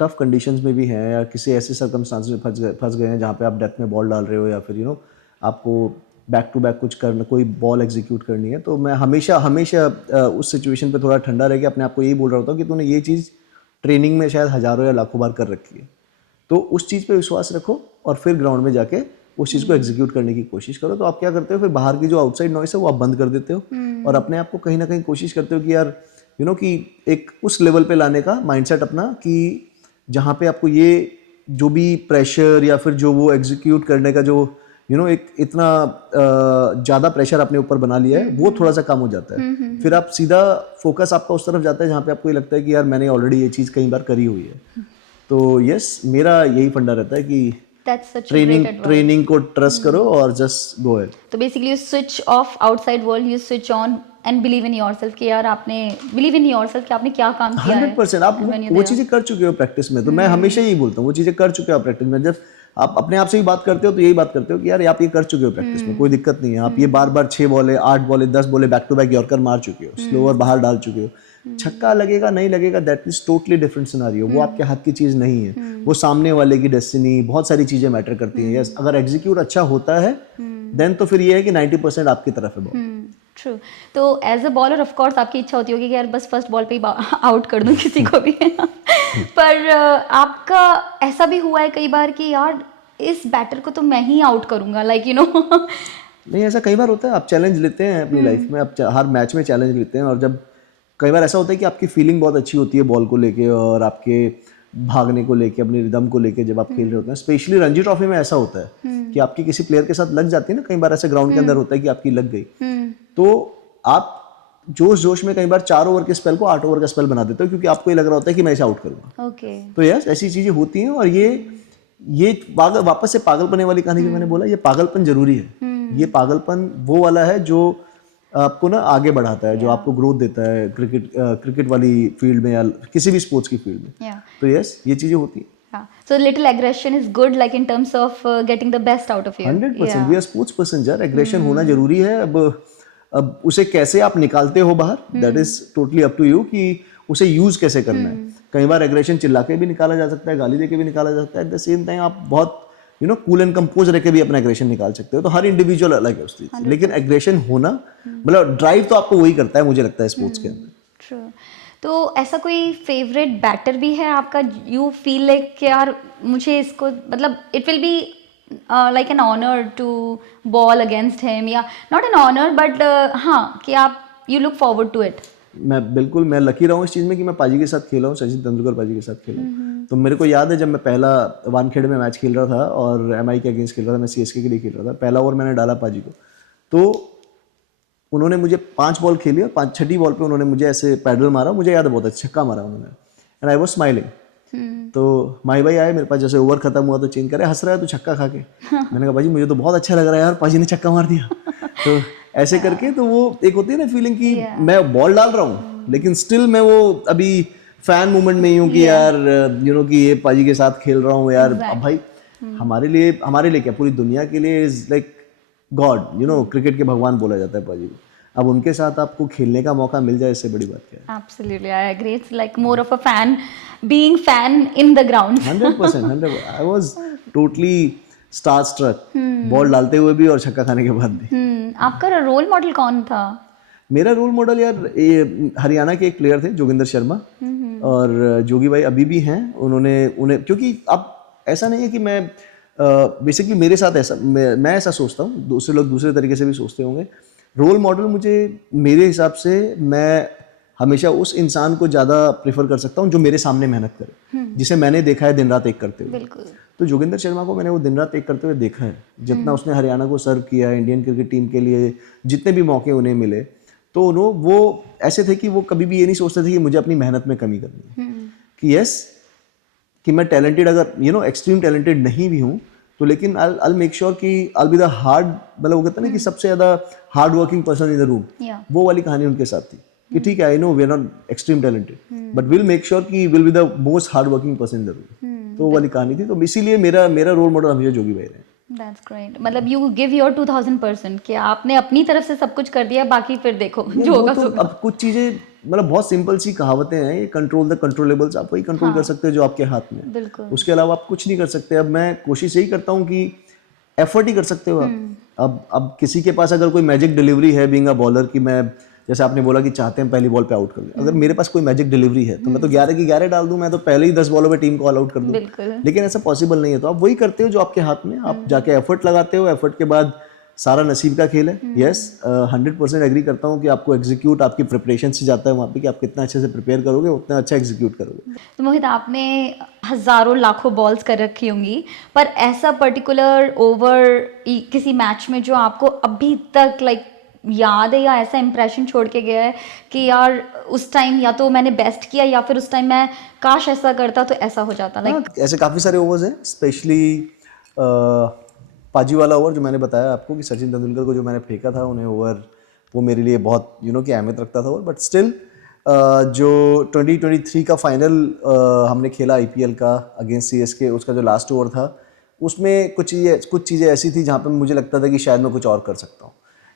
टफ कंडीशंस में भी हैं, या किसी ऐसे सर्कमस्टांस में फंस गए हैं जहाँ पे आप डेथ में बॉल डाल रहे हो, या फिर आपको बैक टू बैक कुछ करना, कोई बॉल एग्जीक्यूट करनी है, तो मैं हमेशा हमेशा उस सिचुएशन पे थोड़ा ठंडा रह के अपने आप को यही बोल रहा होता हूँ कि तूने ये चीज़ ट्रेनिंग में शायद हज़ारों या लाखों बार कर रखी है, तो उस चीज़ पे विश्वास रखो और फिर ग्राउंड में जाके उस चीज़ को एग्जीक्यूट करने की कोशिश करो। तो आप क्या करते हो, फिर बाहर की जो आउटसाइड नॉइस है वो आप बंद कर देते हो, और अपने आप को कहीं ना कहीं कोशिश करते हो कि यार कि एक उस लेवल पे लाने का माइंडसेट अपना, कि जहाँ पे आपको ये जो भी प्रेशर या फिर जो वो एग्जीक्यूट करने का जो एक इतना ज़्यादा प्रेशर अपने ऊपर बना लिया है, वो थोड़ा सा कम हो जाता है। फिर आप सीधा फोकस आपका उस तरफ जाता है जहाँ पे आपको ये लगता है कि यार मैंने ऑलरेडी ये चीज़ कई बार करी हुई है। तो यस, मेरा यही फंडा रहता है कि That's such a great advice. Training को ट्रस्ट करो और जस्ट गो अहेड। तो basically you switch off outside world, you switch on and believe in yourself, कि यार आपने बिलीव इन योरसेल्फ कि आपने क्या काम किया है। 100% आप वो चीज़ें कर चुके हो प्रैक्टिस में। तो मैं हमेशा यही बोलता हूँ, वो चीज़ें कर चुके हो आप प्रैक्टिस में। जब आप अपने आप से ही बात करते हो तो यही बात करते हो कि यार आप ये कर चुके हो प्रैक्टिस में, कोई दिक्कत नहीं है। आप ये बार बार 6 बॉले 8 बॉले 10 बॉले बैक टू बैक यॉर्कर मार चुके हो, स्लोअर बाहर डाल चुके हो। छक्का लगेगा नहीं लगेगा, that is totally different scenario. वो आपके हाथ की चीज़ नहीं है, वो सामने वाले की डेस्टिनी, बहुत सारी चीज़ें मैटर करती हैं। यस, अगर एग्जीक्यूट अच्छा होता है देन तो फिर ये है कि 90% आपकी तरफ है बॉल। ट्रू। तो as a bowler of course आपकी इच्छा होती होगी कि यार बस फर्स्ट बॉल पे ही आउट कर दूं किसी को भी। पर आपका ऐसा भी हुआ है कई बार कि यार इस बैटर को तो मैं ही आउट करूंगा, लाइक नहीं, ऐसा कई बार होता है। आप चैलेंज लेते हैं अपनी लाइफ में, आप हर मैच में चैलेंज लेते हैं, और जब कई बार ऐसा होता है कि आपकी फीलिंग बहुत अच्छी होती है बॉल को लेके और आपके भागने को लेके, अपनी रिदम को लेके जब आप खेल रहे होते हैं। स्पेशली रणजी ट्रॉफी में ऐसा होता है कि आपकी किसी प्लेयर के साथ लग जाती है ना, कई बार ऐसे ग्राउंड के अंदर होता है कि आपकी लग गई, तो आप जोश जोश में कई बार 4 ओवर के स्पेल को 8 ओवर का स्पेल बना देते हो, क्योंकि आपको ये लग रहा होता है कि मैं इसे आउट करूंगा। ओके। तो यस, ऐसी चीजें होती हैं, और ये वापस से पागलपने वाली कहानी जो मैंने बोला, ये पागलपन जरूरी है। ये पागलपन वो वाला है जो आपको ना आगे बढ़ाता है, जो आपको ग्रोथ देता है क्रिकेट वाली फील्ड में या किसी भी स्पोर्ट्स की फील्ड में। तो यस, ये चीजें होती हैं। So little aggression is good, like in terms of getting the best out of you. 100% we are sports person यार, एग्रेशन होना जरूरी है। अब उसे कैसे आप निकालते हो बाहर, that is totally up to you, कि उसे यूज कैसे करना है। कई बार एग्रेशन चिल्ला के भी निकाला जा सकता है, गाली दे के भी निकाला जा सकता है। एट द सेम टाइम आप बहुत कूल एंड कंपोज रह के भी अपना एग्रेशन निकाल सकते हो। तो हर इंडिविजुअल अलग है उस चीज से, लेकिन एग्रेशन होना, मतलब ड्राइव तो आपको वही करता है, मुझे लगता है स्पोर्ट्स के अंदर। ट्रू। तो ऐसा कोई फेवरेट बैटर भी है आपका, यू फील लाइक कि यार मुझे इसको, मतलब it will be like an honour to bowl against him, या नॉट एन ऑनर बट हाँ, कि आप you look forward to it? मैं लकी रहा हूँ इस चीज़ में कि मैं पाजी के साथ खेला हूँ, सचिन तेंदुलकर पाजी के साथ खेला हूँ। तो मेरे को याद है जब मैं पहला वानखेड़े में मैच खेल रहा था और एमआई के अगेंस्ट खेल रहा था, मैं सीएसके के लिए खेल रहा था। पहला ओवर मैंने डाला पाजी को, तो उन्होंने मुझे 5 बॉल खेली और 6ठी बॉल पे उन्होंने मुझे ऐसे पैडल मारा, मुझे याद है बहुत अच्छा छक्का मारा उन्होंने, एंड आई वाज स्माइलिंग। तो माही भाई आए मेरे पास, जैसे ओवर खत्म हुआ तो चेंज करे, हंस रहा है तो छक्का खा के। मैंने कहा भाजी मुझे तो बहुत अच्छा लग रहा है यार, पाजी ने छक्का मार दिया। तो ऐसे करके, तो वो एक होती है ना फीलिंग कि मैं बॉल डाल रहा हूँ लेकिन स्टिल मैं वो अभी फैन मोमेंट में ही हूँ कि यार कि ये पाजी के साथ खेल रहा हूँ यार। अब भाई हमारे लिए क्या, पूरी दुनिया के लिए इज लाइक गॉड, क्रिकेट के भगवान बोला जाता है पाजी को। अब उनके साथ आपको खेलने का मौका मिल जाए, इससे बड़ी बात क्या है। Absolutely, I agree. It's like more of a being fan in the ground. 100%. I was totally starstruck, ball डालते हुए भी और छक्का खाने के बाद भी। आपका रोल मॉडल कौन था? मेरा रोल मॉडल यार ये हरियाणा के एक प्लेयर थे, जोगिंदर शर्मा, और जोगी भाई अभी भी हैं। उन्हें क्योंकि अब ऐसा नहीं है कि मैं बेसिकली मेरे साथ ऐसा मैं ऐसा सोचता हूँ, दूसरे लोग दूसरे तरीके से भी सोचते होंगे। रोल मॉडल मुझे, मेरे हिसाब से, मैं हमेशा उस इंसान को ज़्यादा प्रेफर कर सकता हूँ जो मेरे सामने मेहनत करे, जिसे मैंने देखा है दिन रात एक करते हुए। बिल्कुल। तो जोगिंदर शर्मा को मैंने वो दिन रात एक करते हुए देखा है, जितना उसने हरियाणा को सर्व किया, इंडियन क्रिकेट टीम के लिए जितने भी मौके उन्हें मिले, तो वो ऐसे थे कि वो कभी भी ये नहीं सोचते थे कि मुझे अपनी मेहनत में कमी करनी है, कि यस कि मैं टैलेंटेड अगर एक्सट्रीम टैलेंटेड नहीं भी हूँ तो लेकिन आई मेक श्योर कि आई बी द हार्ड, मतलब वो कहते हैं ना कि सबसे ज़्यादा hard working person in the room. Yeah. वो वाली कहानी उनके साथ थी कि ठीक है, I know we are not extreme talented but will make sure कि will be the most hard working person in the room. तो वो वाली कहानी थी, तो इसीलिए मेरा रोल मॉडल हमेशा जोगी भाई रहे। That's great. मतलब यू गिव योर 2000% कि आपने अपनी तरफ से सब कुछ कर दिया, बाकी फिर देखो जो होगा तो सो अब कुछ चीजें मतलब बहुत सिंपल सी कहावतें हैं, ये कंट्रोल द कंट्रोलेबल्स, आप वही कंट्रोल कर सकते हो जो आपके हाथ में है। बिल्कुल। उसके अलावा आप कुछ नहीं कर सकते। अब मैं कोशिश यही करता हूँ कि एफर्ट ही कर सकते हो आप। अब किसी के पास अगर कोई मैजिक डिलीवरी है बीइंग अ बॉलर, कि मैं जैसे आपने बोला कि चाहते हैं पहली बॉल पे आउट कर दें, अगर मेरे पास कोई मैजिक डिलीवरी है तो मैं तो 11 की 11 डाल दूं, मैं तो पहले ही 10 बॉलों पे टीम को ऑल आउट कर दूं। बिल्कुल। लेकिन ऐसा पॉसिबल नहीं है, तो आप वही करते हो जो आपके हाथ में, आप जाके एफर्ट लगाते हो, एफर्ट के बाद सारा नसीब का खेल है। यस 100% एग्री करता हूँ कि आपको एग्जीक्यूट आपकी प्रिपरेशन से जाता है वहाँ पे, कि आप कितना अच्छे से प्रिपेयर करोगे उतना अच्छा एग्जीक्यूट करोगे। तो मोहित, आपने हजारों लाखों बॉल्स कर रखी होंगी, पर ऐसा पर्टिकुलर ओवर किसी मैच में जो आपको अभी तक लाइक याद है या ऐसा इंप्रेशन छोड़ के गया है कि यार उस टाइम या तो मैंने बेस्ट किया या फिर उस टाइम मैं काश ऐसा करता तो ऐसा हो जाता, लाइक ऐसे काफ़ी सारे ओवर्स हैं, स्पेशली पाजी वाला ओवर जो मैंने बताया आपको कि सचिन तेंदुलकर को जो मैंने फेंका था उन्हें ओवर, वो मेरे लिए बहुत की अहमियत रखता था ओवर। बट स्टिल जो 2023 का फाइनल हमने खेला आईपीएल का अगेंस्ट सीएसके, उसका जो लास्ट ओवर था उसमें कुछ चीज़ें ऐसी थी जहाँ पे मुझे लगता था कि शायद मैं कुछ और कर सकता हूँ।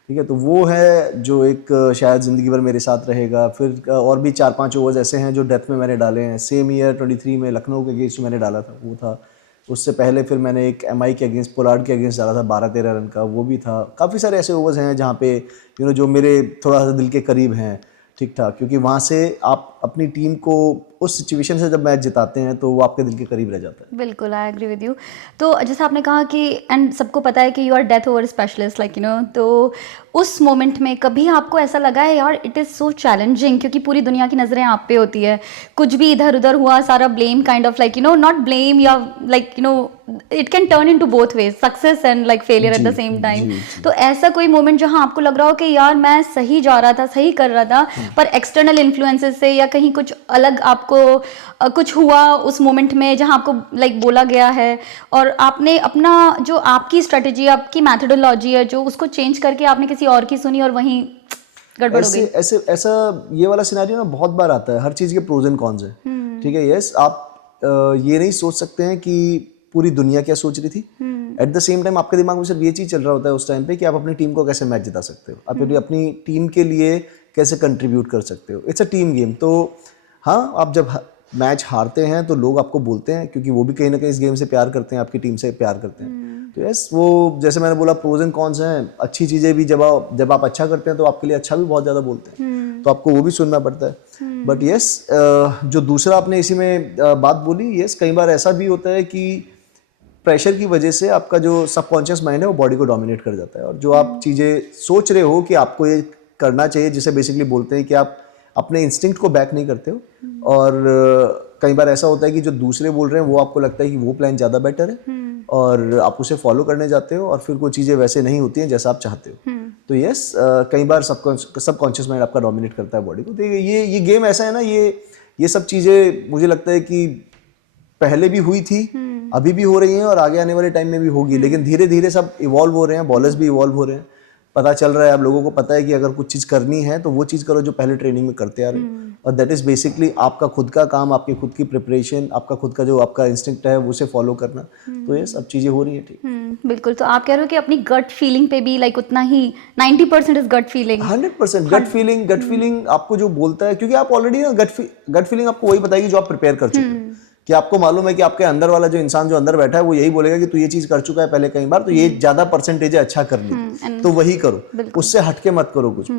ठीक है, तो वो है जो एक शायद ज़िंदगी भर मेरे साथ रहेगा। फिर और भी 4-5 ओवर्स ऐसे हैं जो डेथ में मैंने डाले हैं। सेम ईयर 23 में लखनऊ के अगेंस्ट मैंने डाला था, वो था। उससे पहले फिर मैंने एक एमआई के अगेंस्ट, पोलार्ड के अगेंस्ट डाला था 12-13 रन का, वो भी था। काफ़ी सारे ऐसे ओवर्स हैं जहाँ पे जो मेरे थोड़ा सा दिल के करीब हैं, ठीक ठाक, क्योंकि वहाँ से आप अपनी टीम को उस सिचुएशन से जब मैच जिताते हैं तो वो आपके दिल के करीब रह जाता है। बिल्कुल, आई एग्री विद यू। तो जैसे आपने कहा कि एंड सबको पता है कि you are death over specialist, like तो उस मोमेंट में कभी आपको ऐसा लगा है यार इट इज़ सो चैलेंजिंग, क्योंकि पूरी दुनिया की नज़रें आप पे होती है, कुछ भी इधर उधर हुआ सारा blame kind of like not blame या like it can turn into both ways, success and like failure at the same time. तो ऐसा कोई मोमेंट जहां आपको लग रहा हो कि यार मैं सही जा रहा था, सही कर रहा था, पर एक्सटर्नल इन्फ्लुएंसेस से या कहीं कुछ अलग आपको कुछ हुआ उस मोमेंट में जहां आपको लाइक बोला गया है और आपने अपना जो आपकी स्ट्रेटेजी, आपकी मैथडोलॉजी है जो उसको चेंज करके आपने किसी और की सुनी और वहीं गड़बड़ हो गई? ऐसा ये वाला सिनेरियो ना बहुत बार आता है। हर चीज़ के प्रोज एंड कॉन्स हैं। ठीक है, यस आप ये नहीं सोच सकते हैं कि पूरी दुनिया क्या सोच रही थी। एट द सेम टाइम आपके दिमाग में सिर्फ ये चीज़ चल रहा होता है उस टाइम पे कि आप अपनी टीम को कैसे मैच जिता सकते हो, आप अपनी टीम के लिए कैसे कंट्रीब्यूट कर सकते हो। It's a team game. तो हाँ, आप जब मैच हारते हैं तो लोग आपको बोलते हैं, क्योंकि वो भी कहीं ना कहीं इस गेम से प्यार करते हैं, आपकी टीम से प्यार करते हैं। तो यस, वो जैसे मैंने बोला प्रोज एंड कॉन्स हैं। अच्छी चीज़ें भी जब आप अच्छा करते हैं तो आपके लिए अच्छा भी बहुत ज़्यादा बोलते हैं, तो आपको वो भी सुनना पड़ता है। बट यस, जो दूसरा आपने इसी में बात बोली, यस कई बार ऐसा भी होता है कि प्रेशर की वजह से आपका जो सबकॉन्शियस माइंड है वो बॉडी को डोमिनेट कर जाता है, और जो आप चीज़ें सोच रहे हो कि आपको ये करना चाहिए, जिसे बेसिकली बोलते हैं कि आप अपने इंस्टिंक्ट को बैक नहीं करते हो। और कई बार ऐसा होता है कि जो दूसरे बोल रहे हैं वो आपको लगता है कि वो प्लान ज़्यादा बेटर है और आप उसे फॉलो करने जाते हो और फिर कोई चीज़ें वैसे नहीं होती हैं जैसा आप चाहते हो। तो यस, कई बार सबकॉन्शियस माइंड आपका डोमिनेट करता है बॉडी को। तो ये गेम ऐसा है ना, ये सब चीज़ें मुझे लगता है कि पहले भी हुई थी, अभी भी हो रही हैं और आगे आने वाले टाइम में भी होगी। लेकिन धीरे धीरे सब इवॉल्व हो रहे हैं, बॉलर्स भी इवॉल्व हो रहे हैं। पता चल रहा है, अब लोगों को पता है कि अगर कुछ चीज़ करनी है तो वो चीज़ करो जो पहले ट्रेनिंग में करते आ रहे हैं, और दैट इज़ बेसिकली आपका खुद का काम, आपकी खुद की प्रिपरेशन, आपका खुद का जो आपका इंस्टिंक्ट है उसे फॉलो करना। तो ये सब चीज़ें हो रही हैं। ठीक, बिल्कुल। तो आप कह रहे हो कि अपनी गट फीलिंग पे भी लाइक उतना ही 90% is gut feeling. 100% gut feeling आपको जो बोलता है, क्योंकि आप ऑलरेडी ना गट फीलिंग आपको वही बताएगी जो आप प्रिपेयर कर चुके हैं। कि आपको मालूम है कि आपके अंदर वाला जो इंसान जो अंदर बैठा है वो यही बोलेगा कि तू ये चीज़ कर चुका है पहले कई बार, तो ये ज़्यादा परसेंटेज है अच्छा कर ली, तो वही करो, उससे हटके मत करो कुछ।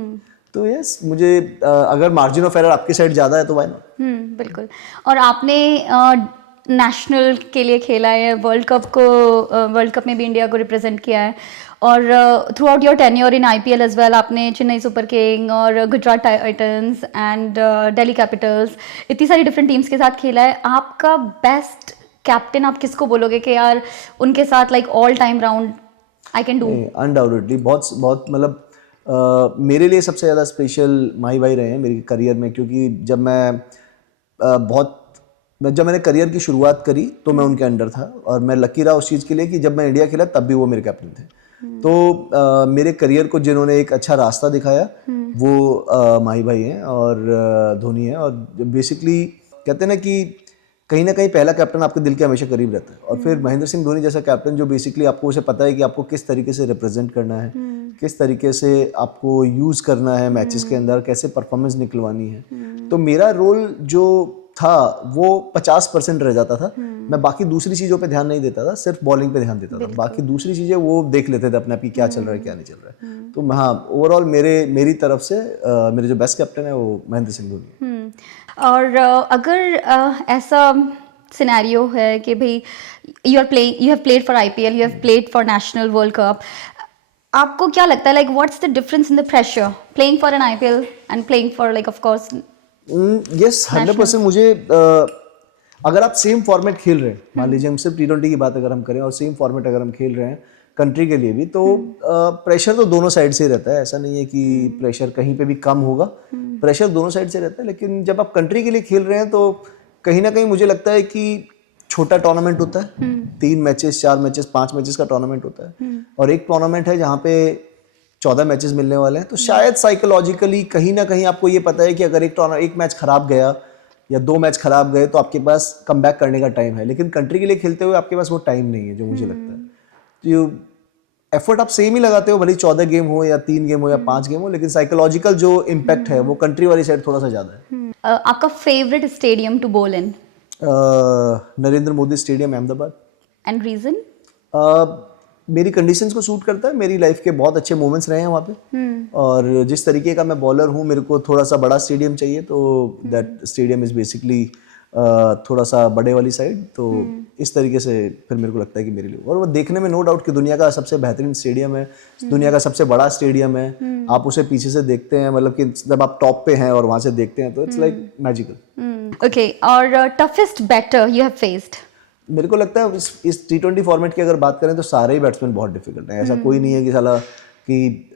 तो यस, मुझे अगर मार्जिन ऑफ एरर आपकी साइड ज़्यादा है तो वाई नॉट। बिल्कुल। और आपने नेशनल के लिए खेला है, वर्ल्ड कप में भी इंडिया को रिप्रेजेंट किया है, और throughout your tenure in IPL as well, आपने चेन्नई सुपर किंग और Gujarat titans and Delhi capitals, इतनी सारी डिफरेंट टीम्स के साथ खेला है. आपका बेस्ट कैप्टन आप किसको बोलोगे कि यार उनके साथ like all time round I can do? Undoubtedly बहुत बहुत मतलब मेरे लिए सबसे ज़्यादा स्पेशल माही भाई रहे हैं मेरे करियर में, क्योंकि जब मैंने करियर की शुरुआत करी तो मैं उनके अंडर था, और मैं लकी रहा उस चीज़ के लिए कि जब मैं इंडिया खेला तब भी वो मेरे कैप्टन थे. तो मेरे करियर को जिन्होंने एक अच्छा रास्ता दिखाया वो माही भाई हैं और धोनी हैं. और बेसिकली कहते हैं ना कि कहीं ना कहीं पहला कैप्टन आपके दिल के हमेशा करीब रहता है, और फिर महेंद्र सिंह धोनी जैसा कैप्टन जो बेसिकली आपको उसे पता है कि आपको किस तरीके से रिप्रेजेंट करना है, किस तरीके से आपको यूज़ करना है मैचेस के अंदर, कैसे परफॉर्मेंस निकलवानी है. तो मेरा रोल जो था वो 50% रह जाता था. मैं बाकी दूसरी चीज़ों पे ध्यान नहीं देता था, सिर्फ बॉलिंग पे ध्यान देता था. बाकी दूसरी चीज़ें वो देख लेते थे अपने आप की क्या चल रहा है क्या नहीं चल रहा है. तो हाँ, ओवरऑल मेरी तरफ से मेरे जो बेस्ट कैप्टन है वो महेंद्र सिंह धोनी है. और अगर ऐसा सिनेरियो है कि भाई you have played for IPL, you have played for national world cup, आपको क्या लगता है like what's the difference in the pressure playing for an IPL and playing for like of course? Yes 100% मुझे अगर आप सेम फॉर्मेट खेल रहे हैं, मान लीजिए हम सिर्फ T20 की बात अगर हम करें और सेम फॉर्मेट अगर हम खेल रहे हैं कंट्री के लिए भी, तो प्रेशर तो दोनों साइड से ही रहता है. ऐसा नहीं है कि प्रेशर कहीं पे भी कम होगा, प्रेशर दोनों साइड से रहता है. लेकिन जब आप कंट्री के लिए खेल रहे हैं तो कहीं ना कहीं मुझे लगता है कि छोटा टूर्नामेंट होता है, 3 मैचेस 4 मैचेस 5 मैचेस का टूर्नामेंट होता है, और एक टूर्नामेंट है जहाँ पे 14 मैचेस मिलने वाले हैं. तो शायद साइकोलॉजिकली कहीं ना कहीं आपको ये पता है कि अगर एक मैच खराब गया या 2 मैच खराब गए तो आपके पास कम बैक करने का टाइम है. लेकिन कंट्री के लिए खेलते हुए आपके पास वो टाइम नहीं है, जो मुझे लगता है. तो एफर्ट आप सेम ही लगाते हो, भले 14 गेम हो या 3 गेम हो या 5 गेम हो, लेकिन साइकोलॉजिकल जो इम्पैक्ट है वो कंट्री वाली साइड थोड़ा सा ज़्यादा है. आपका favourite stadium to bowl in? Narendra Modi stadium Ahmedabad. And reason? मेरी कंडीशंस को सूट करता है. मेरी लाइफ के बहुत अच्छे मोमेंट्स रहे हैं वहाँ पे, और जिस तरीके का मैं बॉलर हूँ मेरे को थोड़ा सा बड़ा स्टेडियम चाहिए, तो दैट स्टेडियम इज़ बेसिकली थोड़ा सा बड़े वाली साइड. तो इस तरीके से फिर मेरे को लगता है कि मेरे लिए, और वो देखने में नो डाउट कि दुनिया का सबसे बेहतरीन स्टेडियम है, दुनिया का सबसे बड़ा स्टेडियम है. आप उसे पीछे से देखते हैं, मतलब कि जब आप टॉप पे हैं और वहाँ से देखते हैं तो इट्स लाइक मैजिकल. ओके, और toughest batter you have faced? मेरे को लगता है इस T20 फॉर्मेट की अगर बात करें तो सारे ही बैट्समैन बहुत डिफिकल्ट हैं. ऐसा कोई नहीं है कि साला कि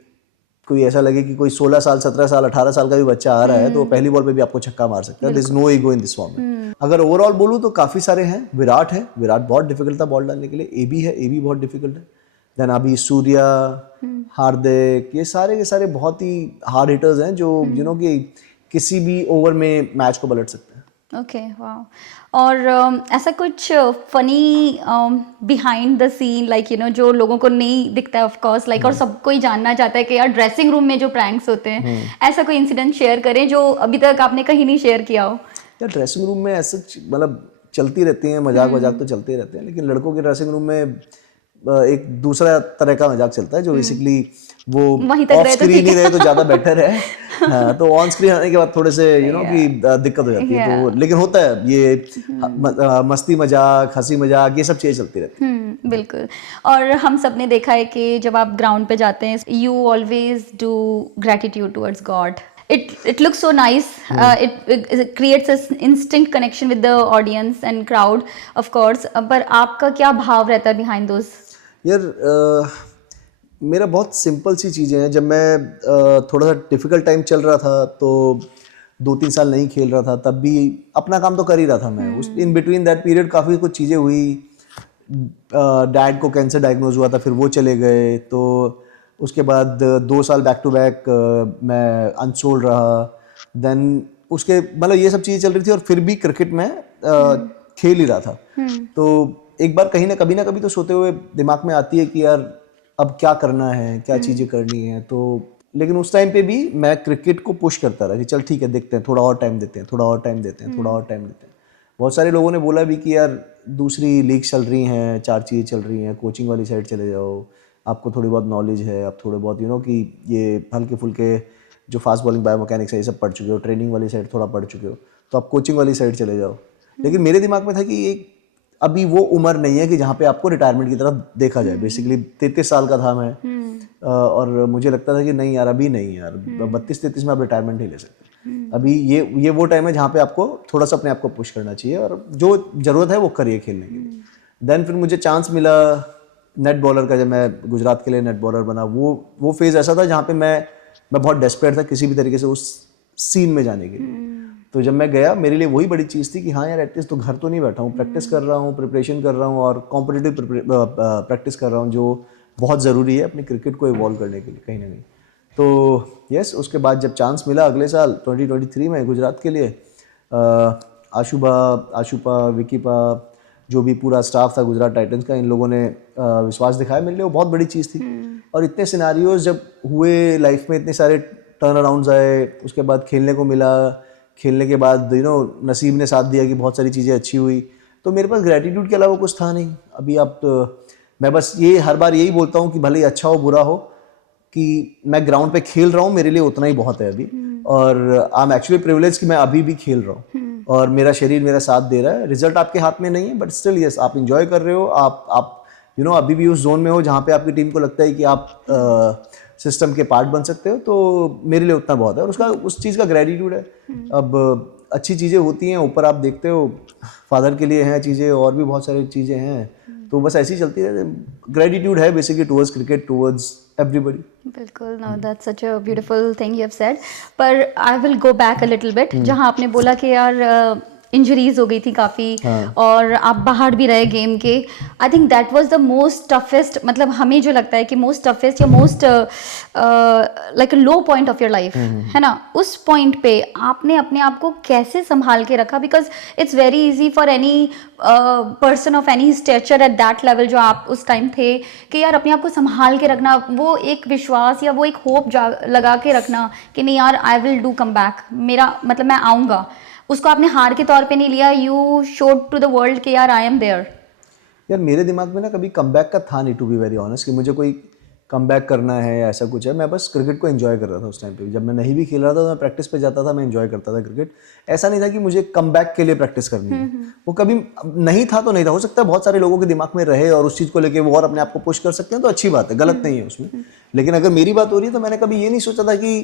कोई ऐसा लगे कि कोई 16 साल 17 साल 18 साल का भी बच्चा आ रहा है तो पहली बॉल पे भी आपको छक्का मार सकता है. There is no ego in this format. अगर ओवरऑल बोलूँ तो काफ़ी सारे हैं. विराट है, विराट बहुत डिफिकल्ट था बॉल डालने के लिए. AB है, AB बहुत डिफिकल्ट है. देन अभी सूर्या, हार्दिक, ये सारे के सारे बहुत ही हार्ड हिटर्स हैं जो कि किसी भी ओवर में मैच को पलट सकते हैं. ओके, वाह. और ऐसा कुछ funny behind the scene like जो लोगों को नहीं दिखता है ऑफ कोर्स लाइक, और सबको ही जानना चाहता है कि यार ड्रेसिंग रूम में जो प्रैंक्स होते हैं, ऐसा कोई इंसिडेंट शेयर करें जो अभी तक आपने कहीं नहीं शेयर किया हो? यार ड्रेसिंग रूम में ऐसा मतलब चलती रहती हैं, मजाक वजाक तो चलते रहते हैं, लेकिन लड़कों के ड्रेसिंग रूम में एक दूसरा तरह का मजाक चलता है जो बेसिकली वो ऑफ स्क्रीन ही रहे तो ज़्यादा बेटर है. हाँ, तो ऑन स्क्रीन आने के बाद थोड़े से कि दिक्कत हो जाती है. तो लेकिन होता है ये मस्ती मजाक, हंसी मजाक, ये सब चीज़ें चलती रहती हैं. बिल्कुल. और हम सब ने देखा है कि जब आप ग्राउंड पे जाते हैं you always do gratitude towards God. It looks so nice. It creates an instinct connection with the audience and crowd, of course. पर आपका क्या भाव रहता है behind those? यार मेरा बहुत सिंपल सी चीज़ें हैं. जब मैं थोड़ा सा डिफ़िकल्ट टाइम चल रहा था तो 2-3 साल नहीं खेल रहा था, तब भी अपना काम तो कर ही रहा था मैं. उस इन बिटवीन दैट पीरियड काफ़ी कुछ चीज़ें हुई. डैड को कैंसर डायग्नोज हुआ था, फिर वो चले गए. तो उसके बाद 2 साल बैक टू बैक मैं अनसोल्ड रहा. देन उसके मतलब ये सब चीज़ें चल रही थी, और फिर भी क्रिकेट में खेल ही रहा था. तो एक बार कहीं ना कभी तो सोते हुए दिमाग में आती है कि यार अब क्या करना है, क्या चीज़ें करनी है. तो लेकिन उस टाइम पे भी मैं क्रिकेट को पुश करता रहा कि चल ठीक है, देखते हैं, थोड़ा और टाइम देते हैं, थोड़ा और टाइम देते हैं, थोड़ा और टाइम देते हैं. बहुत सारे लोगों ने बोला भी कि यार दूसरी लीग चल रही हैं, 4 चीज़ें चल रही हैं, कोचिंग वाली साइड चले जाओ, आपको थोड़ी बहुत नॉलेज है, आप थोड़े बहुत कि ये हल्के फुल्के जो फास्ट बॉलिंग बायोमैकेनिक्स है ये सब पढ़ चुके हो, ट्रेनिंग वाली साइड थोड़ा पढ़ चुके हो, तो आप कोचिंग वाली साइड चले जाओ. लेकिन मेरे दिमाग में था कि एक अभी वो उम्र नहीं है कि जहाँ पे आपको रिटायरमेंट की तरफ देखा जाए। बेसिकली 33 साल का था मैं, और मुझे लगता था कि नहीं यार अभी नहीं यार, 32-33 में आप रिटायरमेंट नहीं ले सकते। अभी ये वो टाइम है जहाँ पे आपको थोड़ा सा अपने आप को पुश करना चाहिए, और जो ज़रूरत है वो करिए खेलने के लिए। देन फिर मुझे चांस मिला नेट बॉलर का, जब मैं गुजरात के लिए नेट बॉलर बना। वो फेज़ ऐसा था जहाँ पे मैं बहुत डेस्परेट था किसी भी तरीके से उस सीन में जाने के लिए। तो जब मैं गया, मेरे लिए वही बड़ी चीज़ थी कि हाँ यार एटलीस्ट तो घर तो नहीं बैठा हूँ, प्रैक्टिस कर रहा हूँ, प्रिपरेशन कर रहा हूँ, और कॉम्पिटिटिव प्रैक्टिस कर रहा हूँ, जो बहुत ज़रूरी है अपने क्रिकेट को इवॉल्व करने के लिए कहीं ना कहीं। तो यस, उसके बाद जब चांस मिला अगले साल 2023 में गुजरात के लिए, आशुपा, विकीपा, जो भी पूरा स्टाफ था गुजरात टाइटंस का, इन लोगों ने विश्वास दिखाया मेरे लिए, वो बहुत बड़ी चीज़ थी। और इतने सिनारियोज जब हुए लाइफ में, इतने सारे टर्न अराउंड्स आए, उसके बाद खेलने को मिला, खेलने के बाद नसीब ने साथ दिया कि बहुत सारी चीज़ें अच्छी हुई। तो मेरे पास ग्रेटिट्यूड के अलावा कुछ था नहीं। अभी मैं बस ये हर बार यही बोलता हूँ कि भले ही अच्छा हो बुरा हो, कि मैं ग्राउंड पे खेल रहा हूँ, मेरे लिए उतना ही बहुत है अभी। और आई एम एक्चुअली प्रिविलेज कि मैं अभी भी खेल रहा हूँ, और मेरा शरीर मेरा साथ दे रहा है। रिजल्ट आपके हाथ में नहीं है, बट स्टिल यस, आप इंजॉय कर रहे हो, आप अभी भी उस जोन में हो जहाँ पे आपकी टीम को लगता है कि आप सिस्टम के पार्ट बन सकते हो। तो मेरे लिए उतना बहुत है, और उस चीज़ का ग्रेटिट्यूड है। अब अच्छी चीज़ें होती हैं, ऊपर आप देखते हो फादर के लिए हैं चीज़ें, और भी बहुत सारी चीज़ें हैं, तो बस ऐसी चलती है। ग्रेटिट्यूड है basically towards cricket, towards everybody. बिल्कुल, no that's such a beautiful thing you have said. पर I will go back a little bit, जहाँ आपने बोला कि यार इंजरीज हो गई थी काफ़ी, और आप बाहर भी रहे गेम के। आई think that was the most toughest, मतलब हमें जो लगता है कि मोस्ट टफेस्ट या most like a low point of your life, है ना, उस पॉइंट पे आपने अपने आप को कैसे संभाल के रखा? Because it's very easy for any person of any stature at that level, जो आप उस टाइम थे, कि यार अपने आप को संभाल के रखना, वो एक विश्वास या वो एक होप लगा के रखना कि नहीं यार I will do come back, मेरा मतलब मैं आऊँगा। उसको आपने हार के तौर पे नहीं लिया, you showed to the world कि यार आई एम देयर। यार मेरे दिमाग में ना कभी कमबैक का था नहीं, टू बी वेरी ऑनेस्ट, कि मुझे कोई कमबैक करना है या ऐसा कुछ है। मैं बस क्रिकेट को एंजॉय कर रहा था उस टाइम पे। जब मैं नहीं भी खेल रहा था तो मैं प्रैक्टिस पे जाता था, मैं एंजॉय करता था क्रिकेट। ऐसा नहीं था कि मुझे कमबैक के लिए प्रैक्टिस करनी है। वो कभी नहीं था तो नहीं था। हो सकता है बहुत सारे लोगों के दिमाग में रहे और उस चीज़ को लेके वो और अपने आप को पुश कर सकते हैं, तो अच्छी बात है, गलत नहीं है उसमें। लेकिन अगर मेरी बात हो रही है तो मैंने कभी ये नहीं सोचा था कि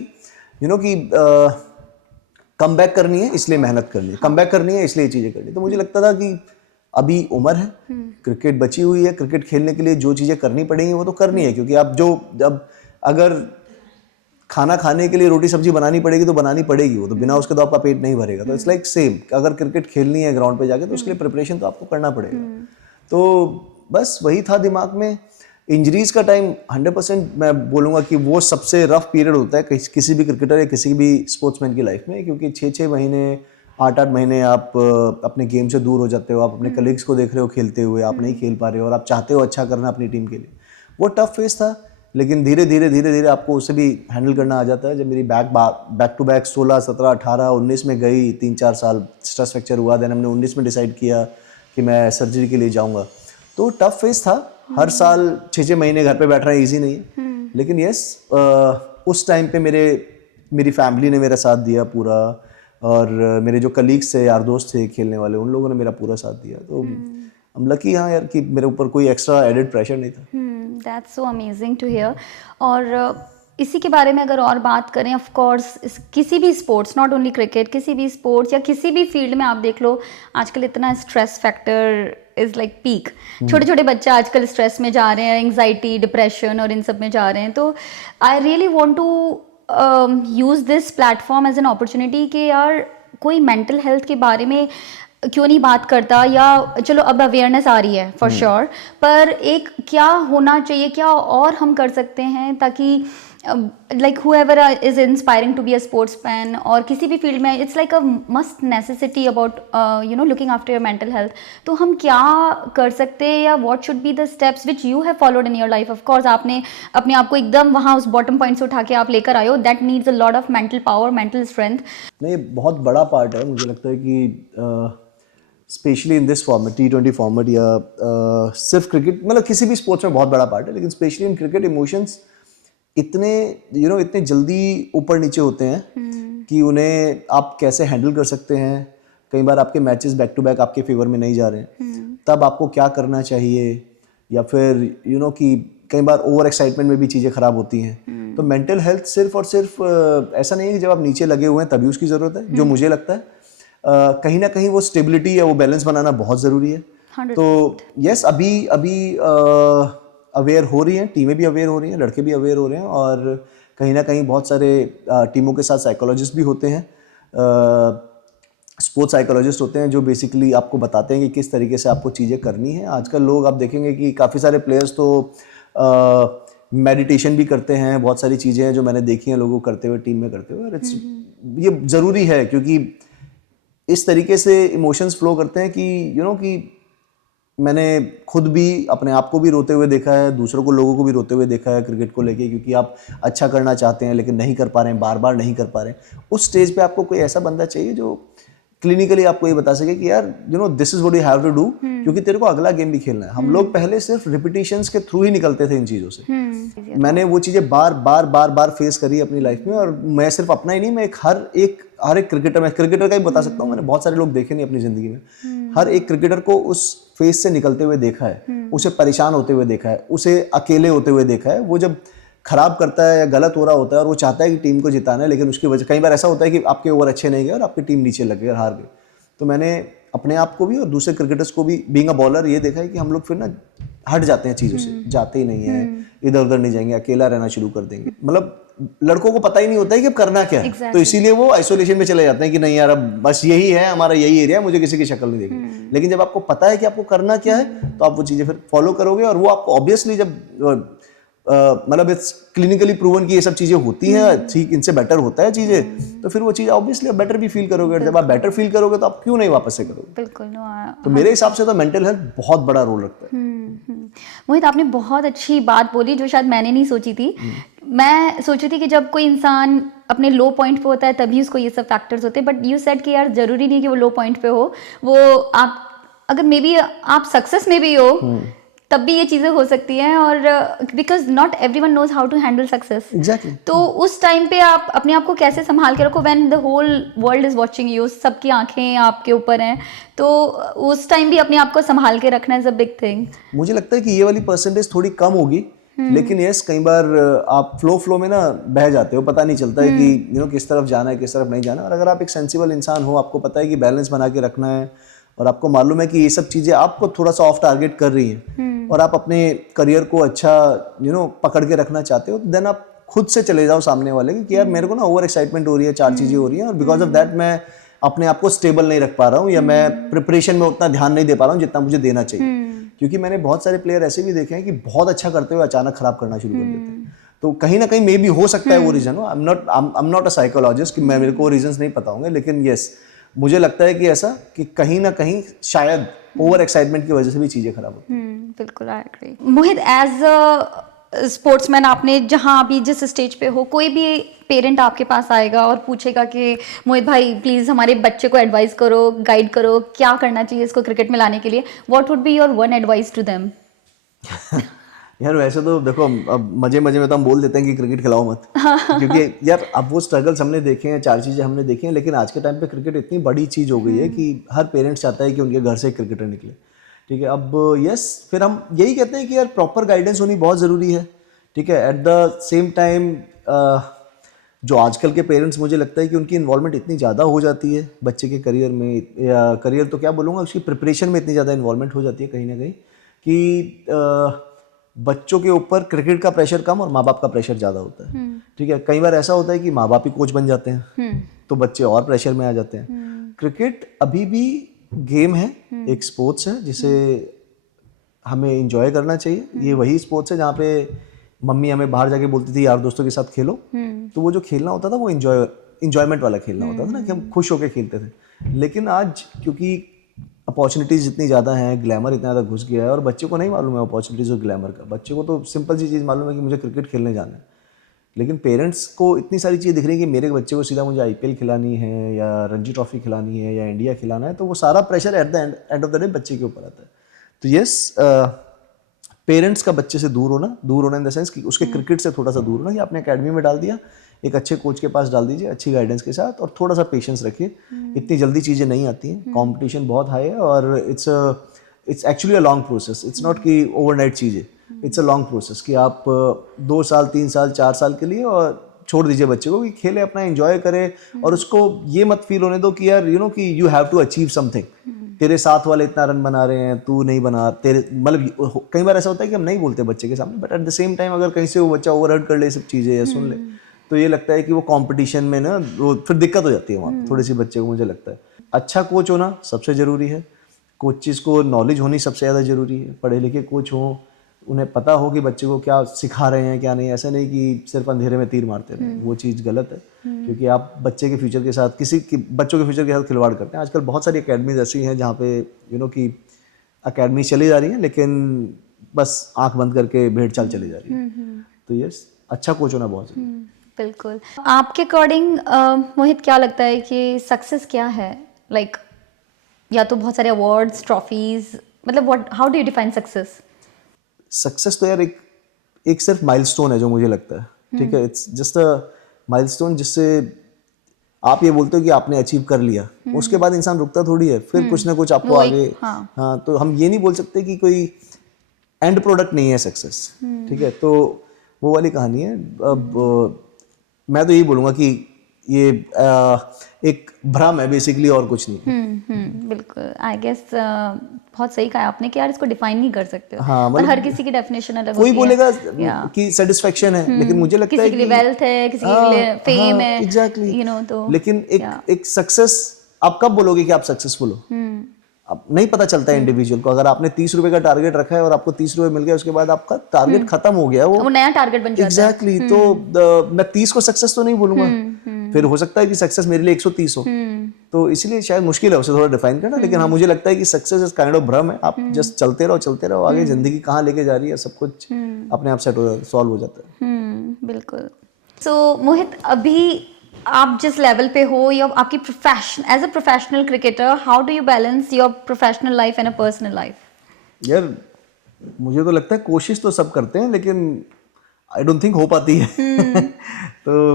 कम बैक करनी है इसलिए मेहनत करनी है, कम बैक करनी है इसलिए ये चीज़ें करनी है। तो मुझे लगता था कि अभी उम्र है, क्रिकेट बची हुई है, क्रिकेट खेलने के लिए जो चीज़ें करनी पड़ेंगी वो तो करनी है। क्योंकि आप जब अगर खाना खाने के लिए रोटी सब्जी बनानी पड़ेगी तो बनानी पड़ेगी, वो तो बिना उसके तो आपका पेट नहीं भरेगा। तो इट्स लाइक सेम, अगर क्रिकेट खेलनी है ग्राउंड पे जाके तो उसके लिए प्रिपरेशन तो आपको करना पड़ेगा। तो बस वही था दिमाग में। इंजरीज का टाइम 100% मैं बोलूँगा कि वो सबसे रफ पीरियड होता है किसी भी क्रिकेटर या किसी भी स्पोर्ट्समैन की लाइफ में, क्योंकि 6-6 महीने 8-8 महीने आप अपने गेम से दूर हो जाते हो। आप अपने कलीग्स को देख रहे हो खेलते हुए, आप नहीं खेल पा रहे हो, और आप चाहते हो अच्छा करना अपनी टीम के लिए। वो टफ फेस था, लेकिन धीरे धीरे आपको उसे भी हैंडल करना आ जाता है। जब मेरी बैक टू बैक 16, 17, 18, 19 में गई, 3-4 साल स्ट्रेस फ्रैक्चर हुआ, देन हमने 19 में डिसाइड किया कि मैं सर्जरी के लिए जाऊँगा। तो टफ फेस था। हर साल 6-6 महीने घर पे बैठ रहा है, ईजी नहीं है। लेकिन यस, उस टाइम पे मेरी फैमिली ने मेरा साथ दिया पूरा, और मेरे जो कलीग्स थे, यार दोस्त थे खेलने वाले, उन लोगों ने मेरा पूरा साथ दिया। तो हम लकी हाँ यार कि मेरे ऊपर कोई एक्स्ट्रा एडेड प्रेशर नहीं था। That's so amazing to hear. और इसी के बारे में अगर और बात करें, ऑफ कोर्स किसी भी स्पोर्ट्स, नॉट ओनली क्रिकेट, किसी भी स्पोर्ट्स या किसी भी फील्ड में आप देख लो, आजकल इतना stress factor is like peak. छोटे छोटे बच्चे आजकल स्ट्रेस में जा रहे हैं, एंग्जाइटी, डिप्रेशन और इन सब में जा रहे हैं। तो I really want to use this platform as an opportunity कि यार कोई मेंटल हेल्थ के बारे में क्यों नहीं बात करता, या चलो अब अवेयरनेस आ रही है फॉर श्योर, पर एक क्या होना चाहिए, क्या और हम कर सकते हैं ताकि like whoever is inspiring to be a sportsman और किसी भी फील्ड में, it's like a must necessity about looking after your mental health. तो हम क्या कर सकते हैं, या what should be the steps which you have followed in your life? Of course आपने अपने आप को एकदम वहाँ उस बॉटम पॉइंट से उठा के आप लेकर आए हो, that needs a lot of mental power, mental strength. नहीं, बहुत बड़ा पार्ट है। मुझे लगता है कि specially in this format, T20 format, या सिर्फ क्रिकेट, मतलब किसी भी स्पोर्ट्स में बहुत बड़ा पार्ट है, लेकिन स्पेशली इन क्रिकेट इमोशंस इतने जल्दी ऊपर नीचे होते हैं कि उन्हें आप कैसे हैंडल कर सकते हैं। कई बार आपके मैचेस बैक टू बैक आपके फेवर में नहीं जा रहे हैं, तब आपको क्या करना चाहिए, या फिर कि कई बार ओवर एक्साइटमेंट में भी चीज़ें ख़राब होती हैं। तो मेंटल हेल्थ सिर्फ और सिर्फ ऐसा नहीं है कि जब आप नीचे लगे हुए हैं तभी उसकी ज़रूरत है। जो मुझे लगता है कहीं ना कहीं वो स्टेबिलिटी या वो बैलेंस बनाना बहुत ज़रूरी है। 100%। तो यस, अभी अवेयर हो रही हैं, टीमें भी अवेयर हो रही हैं, लड़के भी अवेयर हो रहे हैं, और कहीं ना कहीं बहुत सारे टीमों के साथ साइकोलॉजिस्ट भी होते हैं, स्पोर्ट्स साइकोलॉजिस्ट होते हैं, जो बेसिकली आपको बताते हैं कि किस तरीके से आपको चीज़ें करनी है। आजकल लोग आप देखेंगे कि काफ़ी सारे प्लेयर्स तो मेडिटेशन भी करते हैं, बहुत सारी चीज़ें हैं जो मैंने देखी हैं लोगों को करते हुए, टीम में करते हुए, और ये ज़रूरी है, क्योंकि इस तरीके से इमोशंस फ्लो करते हैं कि कि मैंने खुद भी अपने आप को भी रोते हुए देखा है, दूसरों को, लोगों को भी रोते हुए देखा है क्रिकेट को लेके, क्योंकि आप अच्छा करना चाहते हैं लेकिन नहीं कर पा रहे हैं, बार बार नहीं कर पा रहे हैं। उस स्टेज पे आपको कोई ऐसा बंदा चाहिए जो क्लिनिकली आपको ये बता सके कि यार this is what you have to do, क्योंकि तेरे को अगला गेम भी खेलना है। हम लोग पहले सिर्फ रिपीटिशंस के थ्रू ही निकलते थे इन चीज़ों से। मैंने वो चीज़ें बार बार फेस करी अपनी लाइफ में, और मैं सिर्फ अपना ही नहीं, मैं हर एक क्रिकेटर का ही बता सकता हूँ। मैंने बहुत सारे लोग देखे नहीं अपनी ज़िंदगी में, हर एक क्रिकेटर को उस फेस से निकलते हुए देखा है, उसे परेशान होते हुए देखा है, उसे अकेले होते हुए देखा है। वो जब खराब करता है या गलत हो रहा होता है और वो चाहता है कि टीम को जिताना है, लेकिन उसकी वजह, कई बार ऐसा होता है कि आपके ओवर अच्छे नहीं गए और आपकी टीम नीचे लग गई और हार गई। तो मैंने अपने आप को भी और दूसरे क्रिकेटर्स को भी, बीइंग अ बॉलर, ये देखा है कि हम लोग फिर ना हट जाते हैं चीज़ों से, जाते ही नहीं है, इधर उधर नहीं जाएंगे, अकेला रहना शुरू कर देंगे। मतलब लड़कों को पता ही नहीं होता है कि अब करना क्या है। तो इसीलिए वो आइसोलेशन में चले जाते हैं कि नहीं यार, अब बस यही है हमारा, यही एरिया है, मुझे किसी की शक्ल नहीं देखनी। लेकिन जब आपको पता है कि आपको करना क्या है, तो आप वो चीज़ें फिर फॉलो करोगे, और वो आपको ऑब्वियसली जब मतलब इट्स क्लिनिकली प्रूवन कि ये सब चीज़ें होती हैं, ठीक, इनसे बेटर होता है चीज़ें, तो फिर वो चीज़ ऑब्वियसली आप बेटर भी फील करोगे। और जब आप बेटर फील करोगे तो आप क्यों नहीं वापस से करोगे। बिल्कुल। तो मेरे हिसाब से तो मेंटल हेल्थ बहुत बड़ा रोल रखता है। मोहित, आपने बहुत अच्छी बात बोली जो शायद मैंने नहीं सोची थी। मैं सोची थी कि जब कोई इंसान अपने लो पॉइंट पे होता है तभी उसको ये सब फैक्टर्स होते हैं, बट यू सेड कि यार ज़रूरी नहीं कि वो लो पॉइंट पे हो, वो आप अगर मे बी आप सक्सेस में भी हो तब भी ये चीज़ें हो सकती हैं, और because not everyone knows how to handle success. Exactly. तो उस टाइम पे आप अपने आप को कैसे संभाल के रखो, when the whole world is watching you, सबकी आंखें आपके ऊपर हैं, तो उस टाइम भी अपने आप को संभाल के रखना इज अ बिग थिंग। मुझे लगता है कि ये वाली परसेंटेज थोड़ी कम होगी, लेकिन यस, कई बार आप फ्लो में ना बह जाते हो, पता नहीं चलता है कि किस तरफ जाना है, किस तरफ नहीं जाना। और अगर आप एक सेंसिबल इंसान हो, आपको पता है कि बैलेंस बना के रखना है, और आपको मालूम है कि ये सब चीज़ें आपको थोड़ा सा ऑफ टारगेट कर रही हैं, और आप अपने करियर को अच्छा पकड़ के रखना चाहते हो, तो देन आप खुद से चले जाओ सामने वाले कि यार मेरे को ना ओवर एक्साइटमेंट हो रही है, 4 चीज़ें हो रही हैं, और बिकॉज ऑफ दैट मैं अपने आप को स्टेबल नहीं रख पा रहा हूँ, या मैं प्रिपरेशन में उतना ध्यान नहीं दे पा रहा हूँ जितना मुझे देना चाहिए। क्योंकि मैंने बहुत सारे प्लेयर ऐसे भी देखे हैं कि बहुत अच्छा करते हुए अचानक खराब करना शुरू कर देते हैं। तो कहीं ना कहीं मे भी हो सकता है वो रीज़न हो। I am not a psychologist कि मेरे को रीजंस नहीं पता होंगे, लेकिन यस, मुझे लगता है कि ऐसा कि कहीं ना कहीं शायद ओवर एक्साइटमेंट की वजह से भी चीज़ें खराब होती हैं। बिल्कुल, I agree. Mohit, as a sportsman, आपने जहाँ अभी जिस स्टेज पे हो, कोई भी पेरेंट आपके पास आएगा और पूछेगा कि मोहित भाई प्लीज़ हमारे बच्चे को एडवाइस करो, गाइड करो, क्या करना चाहिए इसको क्रिकेट में लाने के लिए, what would be your one advice to them? यार वैसे तो देखो, अब मजे में तो हम बोल देते हैं कि क्रिकेट खिलाओ मत, क्योंकि यार अब वो स्ट्रगल्स हमने देखे हैं, 4 चीज़ें हमने देखी हैं, लेकिन आज के टाइम पे क्रिकेट इतनी बड़ी चीज़ हो गई है कि हर पेरेंट्स चाहता है कि उनके घर से एक क्रिकेटर निकले। ठीक है, अब यस, फिर हम यही कहते हैं कि यार प्रॉपर गाइडेंस होनी बहुत ज़रूरी है। ठीक है, एट द सेम टाइम जो आजकल के पेरेंट्स, मुझे लगता है कि उनकी इन्वॉल्वमेंट इतनी ज़्यादा हो जाती है बच्चे के करियर में, या करियर तो क्या बोलूँगा, उसकी प्रिपरेशन में इतनी ज़्यादा इन्वॉल्वमेंट हो जाती है कहीं ना कहीं कि बच्चों के ऊपर क्रिकेट का प्रेशर कम और माँ बाप का प्रेशर ज़्यादा होता है। ठीक है, कई बार ऐसा होता है कि माँ बाप ही कोच बन जाते हैं, तो बच्चे और प्रेशर में आ जाते हैं। क्रिकेट अभी भी गेम है, एक स्पोर्ट्स है जिसे हमें इंजॉय करना चाहिए। ये वही स्पोर्ट्स है जहाँ पे मम्मी हमें बाहर जाके बोलती थी यार दोस्तों के साथ खेलो, तो वो जो खेलना होता था वो इंजॉयमेंट वाला खेलना होता था ना, कि हम खुश होकर खेलते थे। लेकिन आज क्योंकि अपॉर्चुनिटीज़ इतनी ज़्यादा हैं, ग्लैमर इतना ज़्यादा घुस गया है, और बच्चे को नहीं मालूम है अपॉर्चुनिटीज़ और ग्लैमर का। बच्चे को तो सिंपल सी चीज़ मालूम है कि मुझे क्रिकेट खेलने जाना है, लेकिन पेरेंट्स को इतनी सारी चीज़ें दिख रही है कि मेरे बच्चे को सीधा मुझे IPL खिलानी है, या रणजी ट्रॉफी खिलानी है, या इंडिया खिलाना है, तो वो सारा pressure at the end of the day बच्चे के ऊपर आता है। तो यस, पेरेंट्स का बच्चे से दूर होना इन द सेंस कि उसके क्रिकेट से थोड़ा सा दूर होना, कि आपने अकेडमी में डाल दिया, एक अच्छे कोच के पास डाल दीजिए, अच्छी गाइडेंस के साथ, और थोड़ा सा पेशेंस रखिए। इतनी जल्दी चीज़ें नहीं आती हैं, कंपटीशन बहुत हाई है, और it's it's actually a long process, it's not कि ओवरनाइट चीज़ है, इट्स अ लॉन्ग प्रोसेस कि आप 2 साल 3 साल 4 साल के लिए और छोड़ दीजिए बच्चे को कि खेले, अपना एंजॉय करे और उसको ये मत फील होने दो कि यार यू नो कि you have to achieve something, तेरे साथ वाले इतना रन बना रहे हैं तू नहीं बना, तेरे मतलब कई बार ऐसा होता है कि हम नहीं बोलते बच्चे के सामने, but at the same time अगर कहीं से वो बच्चा ओवरहर्ड कर ले सब चीज़ें या सुन ले तो ये लगता है कि वो कंपटीशन में ना वो फिर दिक्कत हो जाती है वहाँ पे थोड़ी सी बच्चे को, मुझे लगता है। अच्छा कोच होना सबसे ज़रूरी है, कोचेस को नॉलेज होनी सबसे ज़्यादा ज़रूरी है, पढ़े लिखे कोच हों, उन्हें पता हो कि बच्चे को क्या सिखा रहे हैं क्या नहीं, ऐसा नहीं कि सिर्फ अंधेरे में तीर मारते रहे, वो चीज़ गलत है क्योंकि आप बच्चे के फ्यूचर के साथ बच्चों के फ्यूचर के साथ खिलवाड़ करते हैं। आजकल बहुत सारी अकेडमीज ऐसी हैं जहाँ पे यू नो कि अकेडमी चली जा रही हैं लेकिन बस आंख बंद करके भेड़ चाल चली जा रही है, तो यस अच्छा कोच होना बहुत ज़रूरी है। बिल्कुल। आपके अकॉर्डिंग मोहित क्या लगता है कि सक्सेस क्या है? लाइक या तो बहुत सारे अवार्ड्स, ट्रॉफीज, मतलब what, how do you define success? Success तो यार एक सिर्फ माइलस्टोन है जो मुझे लगता है, ठीक है, इट्स जस्ट अ माइलस्टोन जिससे आप ये बोलते हो कि आपने अचीव कर लिया, उसके बाद इंसान रुकता थोड़ी है, फिर कुछ ना कुछ आपको आगे हाँ, तो हम ये नहीं बोल सकते कि कोई एंड प्रोडक्ट नहीं है सक्सेस, ठीक है, तो वो वाली कहानी है। अब मैं तो यही बोलूँगा कि ये एक भ्रम है बेसिकली और कुछ नहीं। बिल्कुल। आई गेस बहुत सही कहा आपने कि यार इसको डिफाइन नहीं कर सकते हो, हाँ, और हर किसी की डेफिनेशन अलग कोई होती बोलेगा है कि सेटिस्फेक्शन है, लेकिन मुझे लगता है किसी के लिए वेल्थ है, किसी के लिए फेम है, एग्जैक्टली, यू नो, तो लेकिन एक सक्सेस आप कब बोलोगे कि आप सक्सेसफुल हो? अब नहीं पता चलता है इंडिविजुअल को। अगर आपने 30 रुपए का टारगेट रखा है और आपको 30 रुपए मिल गया, उसके बाद आपका टारगेट खत्म हो गया, वो नया टारगेट बन जाता है। एग्जैक्टली, तो मैं 30 को सक्सेस तो नहीं बोलूंगा, फिर हो सकता है कि सक्सेस मेरे लिए 130 हो, तो इसीलिए शायद मुश्किल है उसे थोड़ा डिफाइन करना, लेकिन हाँ मुझे लगता है कि सक्सेस इज काइंड ऑफ भ्रम है, आप जस्ट चलते रहो आगे, जिंदगी कहाँ लेके जा रही है सब कुछ अपने आप सेट हो सॉल्व हो जाता है। बिल्कुल। सो मोहित, अभी आप जिस लेवल पे हो, या आपकी profession as a professional cricketer, how do you balance your professional life and a personal life? यार मुझे तो लगता है कोशिश तो सब करते हैं लेकिन आई डोंट थिंक हो पाती है। तो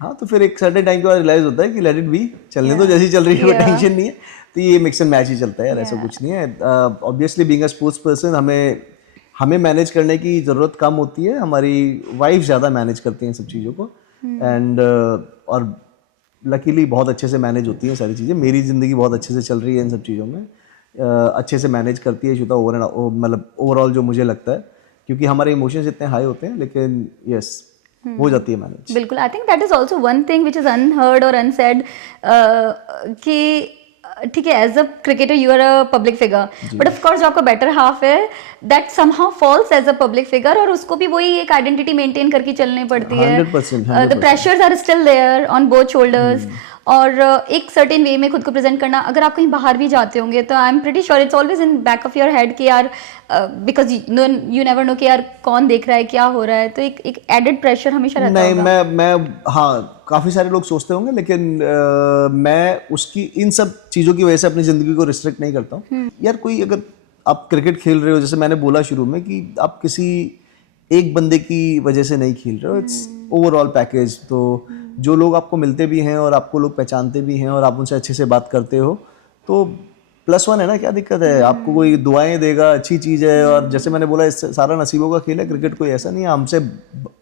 हाँ, तो फिर एक सर्टेन टाइम के बाद रियलाइज होता है कि लेट इट बी, चलने दो जैसी चल रही है, कोई टेंशन नहीं है, तो ये मिक्स एंड मैच ही चलता है यार, ऐसा कुछ नहीं है। Obviously being a sports person हमें मैनेज करने की ज़रूरत कम होती है, हमारी वाइफ ज़्यादा मैनेज करती हैं सब चीज़ों को, एंड और लकीली बहुत अच्छे से मैनेज होती हैं सारी चीज़ें, मेरी ज़िंदगी बहुत अच्छे से चल रही है इन सब चीज़ों में, अच्छे से मैनेज करती है श्वेता मतलब ओवरऑल जो मुझे लगता है, क्योंकि हमारे इमोशंस इतने हाई होते हैं, लेकिन यस हो जाती है मैनेज। बिल्कुल। I think that is also one thing which is unheard और अनसेड, कि ठीक है, as a cricketer you are a public figure, but of course जो आपका बेटर हाफ है that somehow falls as a public figure, और उसको भी वही एक आइडेंटिटी मेंटेन करके चलनी पड़ती है। 100%, the pressures are still there on both shoulders, और एक सर्टेन वे में खुद को प्रेजेंट करना। अगर आप कहीं बाहर भी जाते होंगे तो I am pretty sure it's always in back of your head कि यार, बिकॉज यू नेवर नो कि यार कौन देख रहा है, क्या हो रहा है, तो एक एडेड प्रेशर हमेशा रहता नहीं, होगा। मैं हाँ, काफ़ी सारे लोग सोचते होंगे, लेकिन मैं उसकी इन सब चीज़ों की वजह से अपनी ज़िंदगी को रिस्ट्रिक्ट नहीं करता हूँ। यार कोई अगर आप क्रिकेट खेल रहे हो, जैसे मैंने बोला शुरू में कि आप किसी एक बंदे की वजह से नहीं खेल रहे हो, इट्स ओवरऑल पैकेज। तो जो लोग आपको मिलते भी हैं और आपको लोग पहचानते भी हैं और आप उनसे अच्छे से बात करते हो, तो +1 है ना, क्या दिक्कत है? आपको कोई दुआएं देगा, अच्छी चीज़ है। और जैसे मैंने बोला, इससे सारा नसीबों का खेल है क्रिकेट, कोई ऐसा नहीं है। हमसे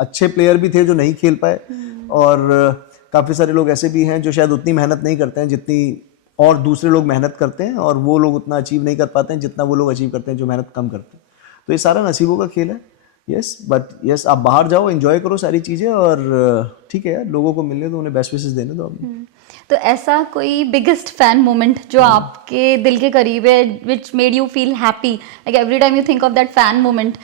अच्छे प्लेयर भी थे जो नहीं खेल पाए, और काफ़ी सारे लोग ऐसे भी हैं जो शायद उतनी मेहनत नहीं करते हैं जितनी और दूसरे लोग मेहनत करते हैं, और वो लोग उतना अचीव नहीं कर पाते हैं जितना वो लोग अचीव करते हैं जो मेहनत कम करते हैं। तो ये सारा नसीबों का खेल है। यस, बट यस, आप बाहर जाओ, एंजॉय करो सारी चीज़ें, और ठीक है यार, लोगों को मिलने दो, उन्हें बेस्ट विशेस देने दो। तो ऐसा कोई बिगेस्ट फैन मोमेंट जो आपके दिल के करीब है, which made you feel happy, like every time you think of that fan moment?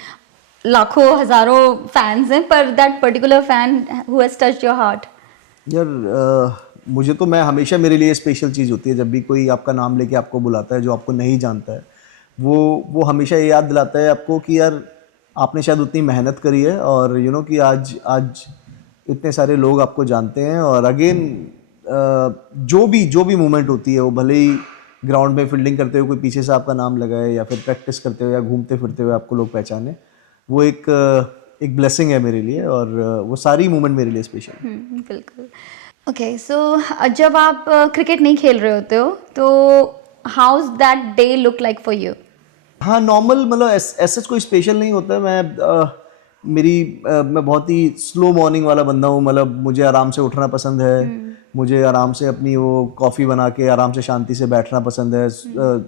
लाखों हजारों फैंस हैं, पर that particular fan who has touched your heart? यार मुझे तो, मैं हमेशा, मेरे लिए स्पेशल चीज़ होती है जब भी कोई आपका नाम लेके आपको बुलाता है जो आपको नहीं जानता है। वो हमेशा ये याद दिलाता है आपको कि यार आपने शायद उतनी मेहनत करी है, और यू नो कि आज इतने सारे लोग आपको जानते हैं। और अगेन जो भी मोमेंट होती है, वो भले ही ग्राउंड में फील्डिंग करते हुए कोई पीछे से आपका नाम लगाए, या फिर प्रैक्टिस करते हुए या घूमते फिरते हुए आपको लोग पहचाने, वो एक ब्लेसिंग है मेरे लिए, और वो सारी मोमेंट मेरे लिए स्पेशल है। बिल्कुल। ओके, सो जब आप क्रिकेट नहीं खेल रहे होते हो तो how that day look like for you? हाँ नॉर्मल, मतलब ऐसा कोई स्पेशल नहीं होता है। मैं बहुत ही स्लो मॉर्निंग वाला बंदा हूँ। मतलब मुझे आराम से उठना पसंद है, मुझे आराम से अपनी वो कॉफ़ी बना के आराम से शांति से बैठना पसंद है।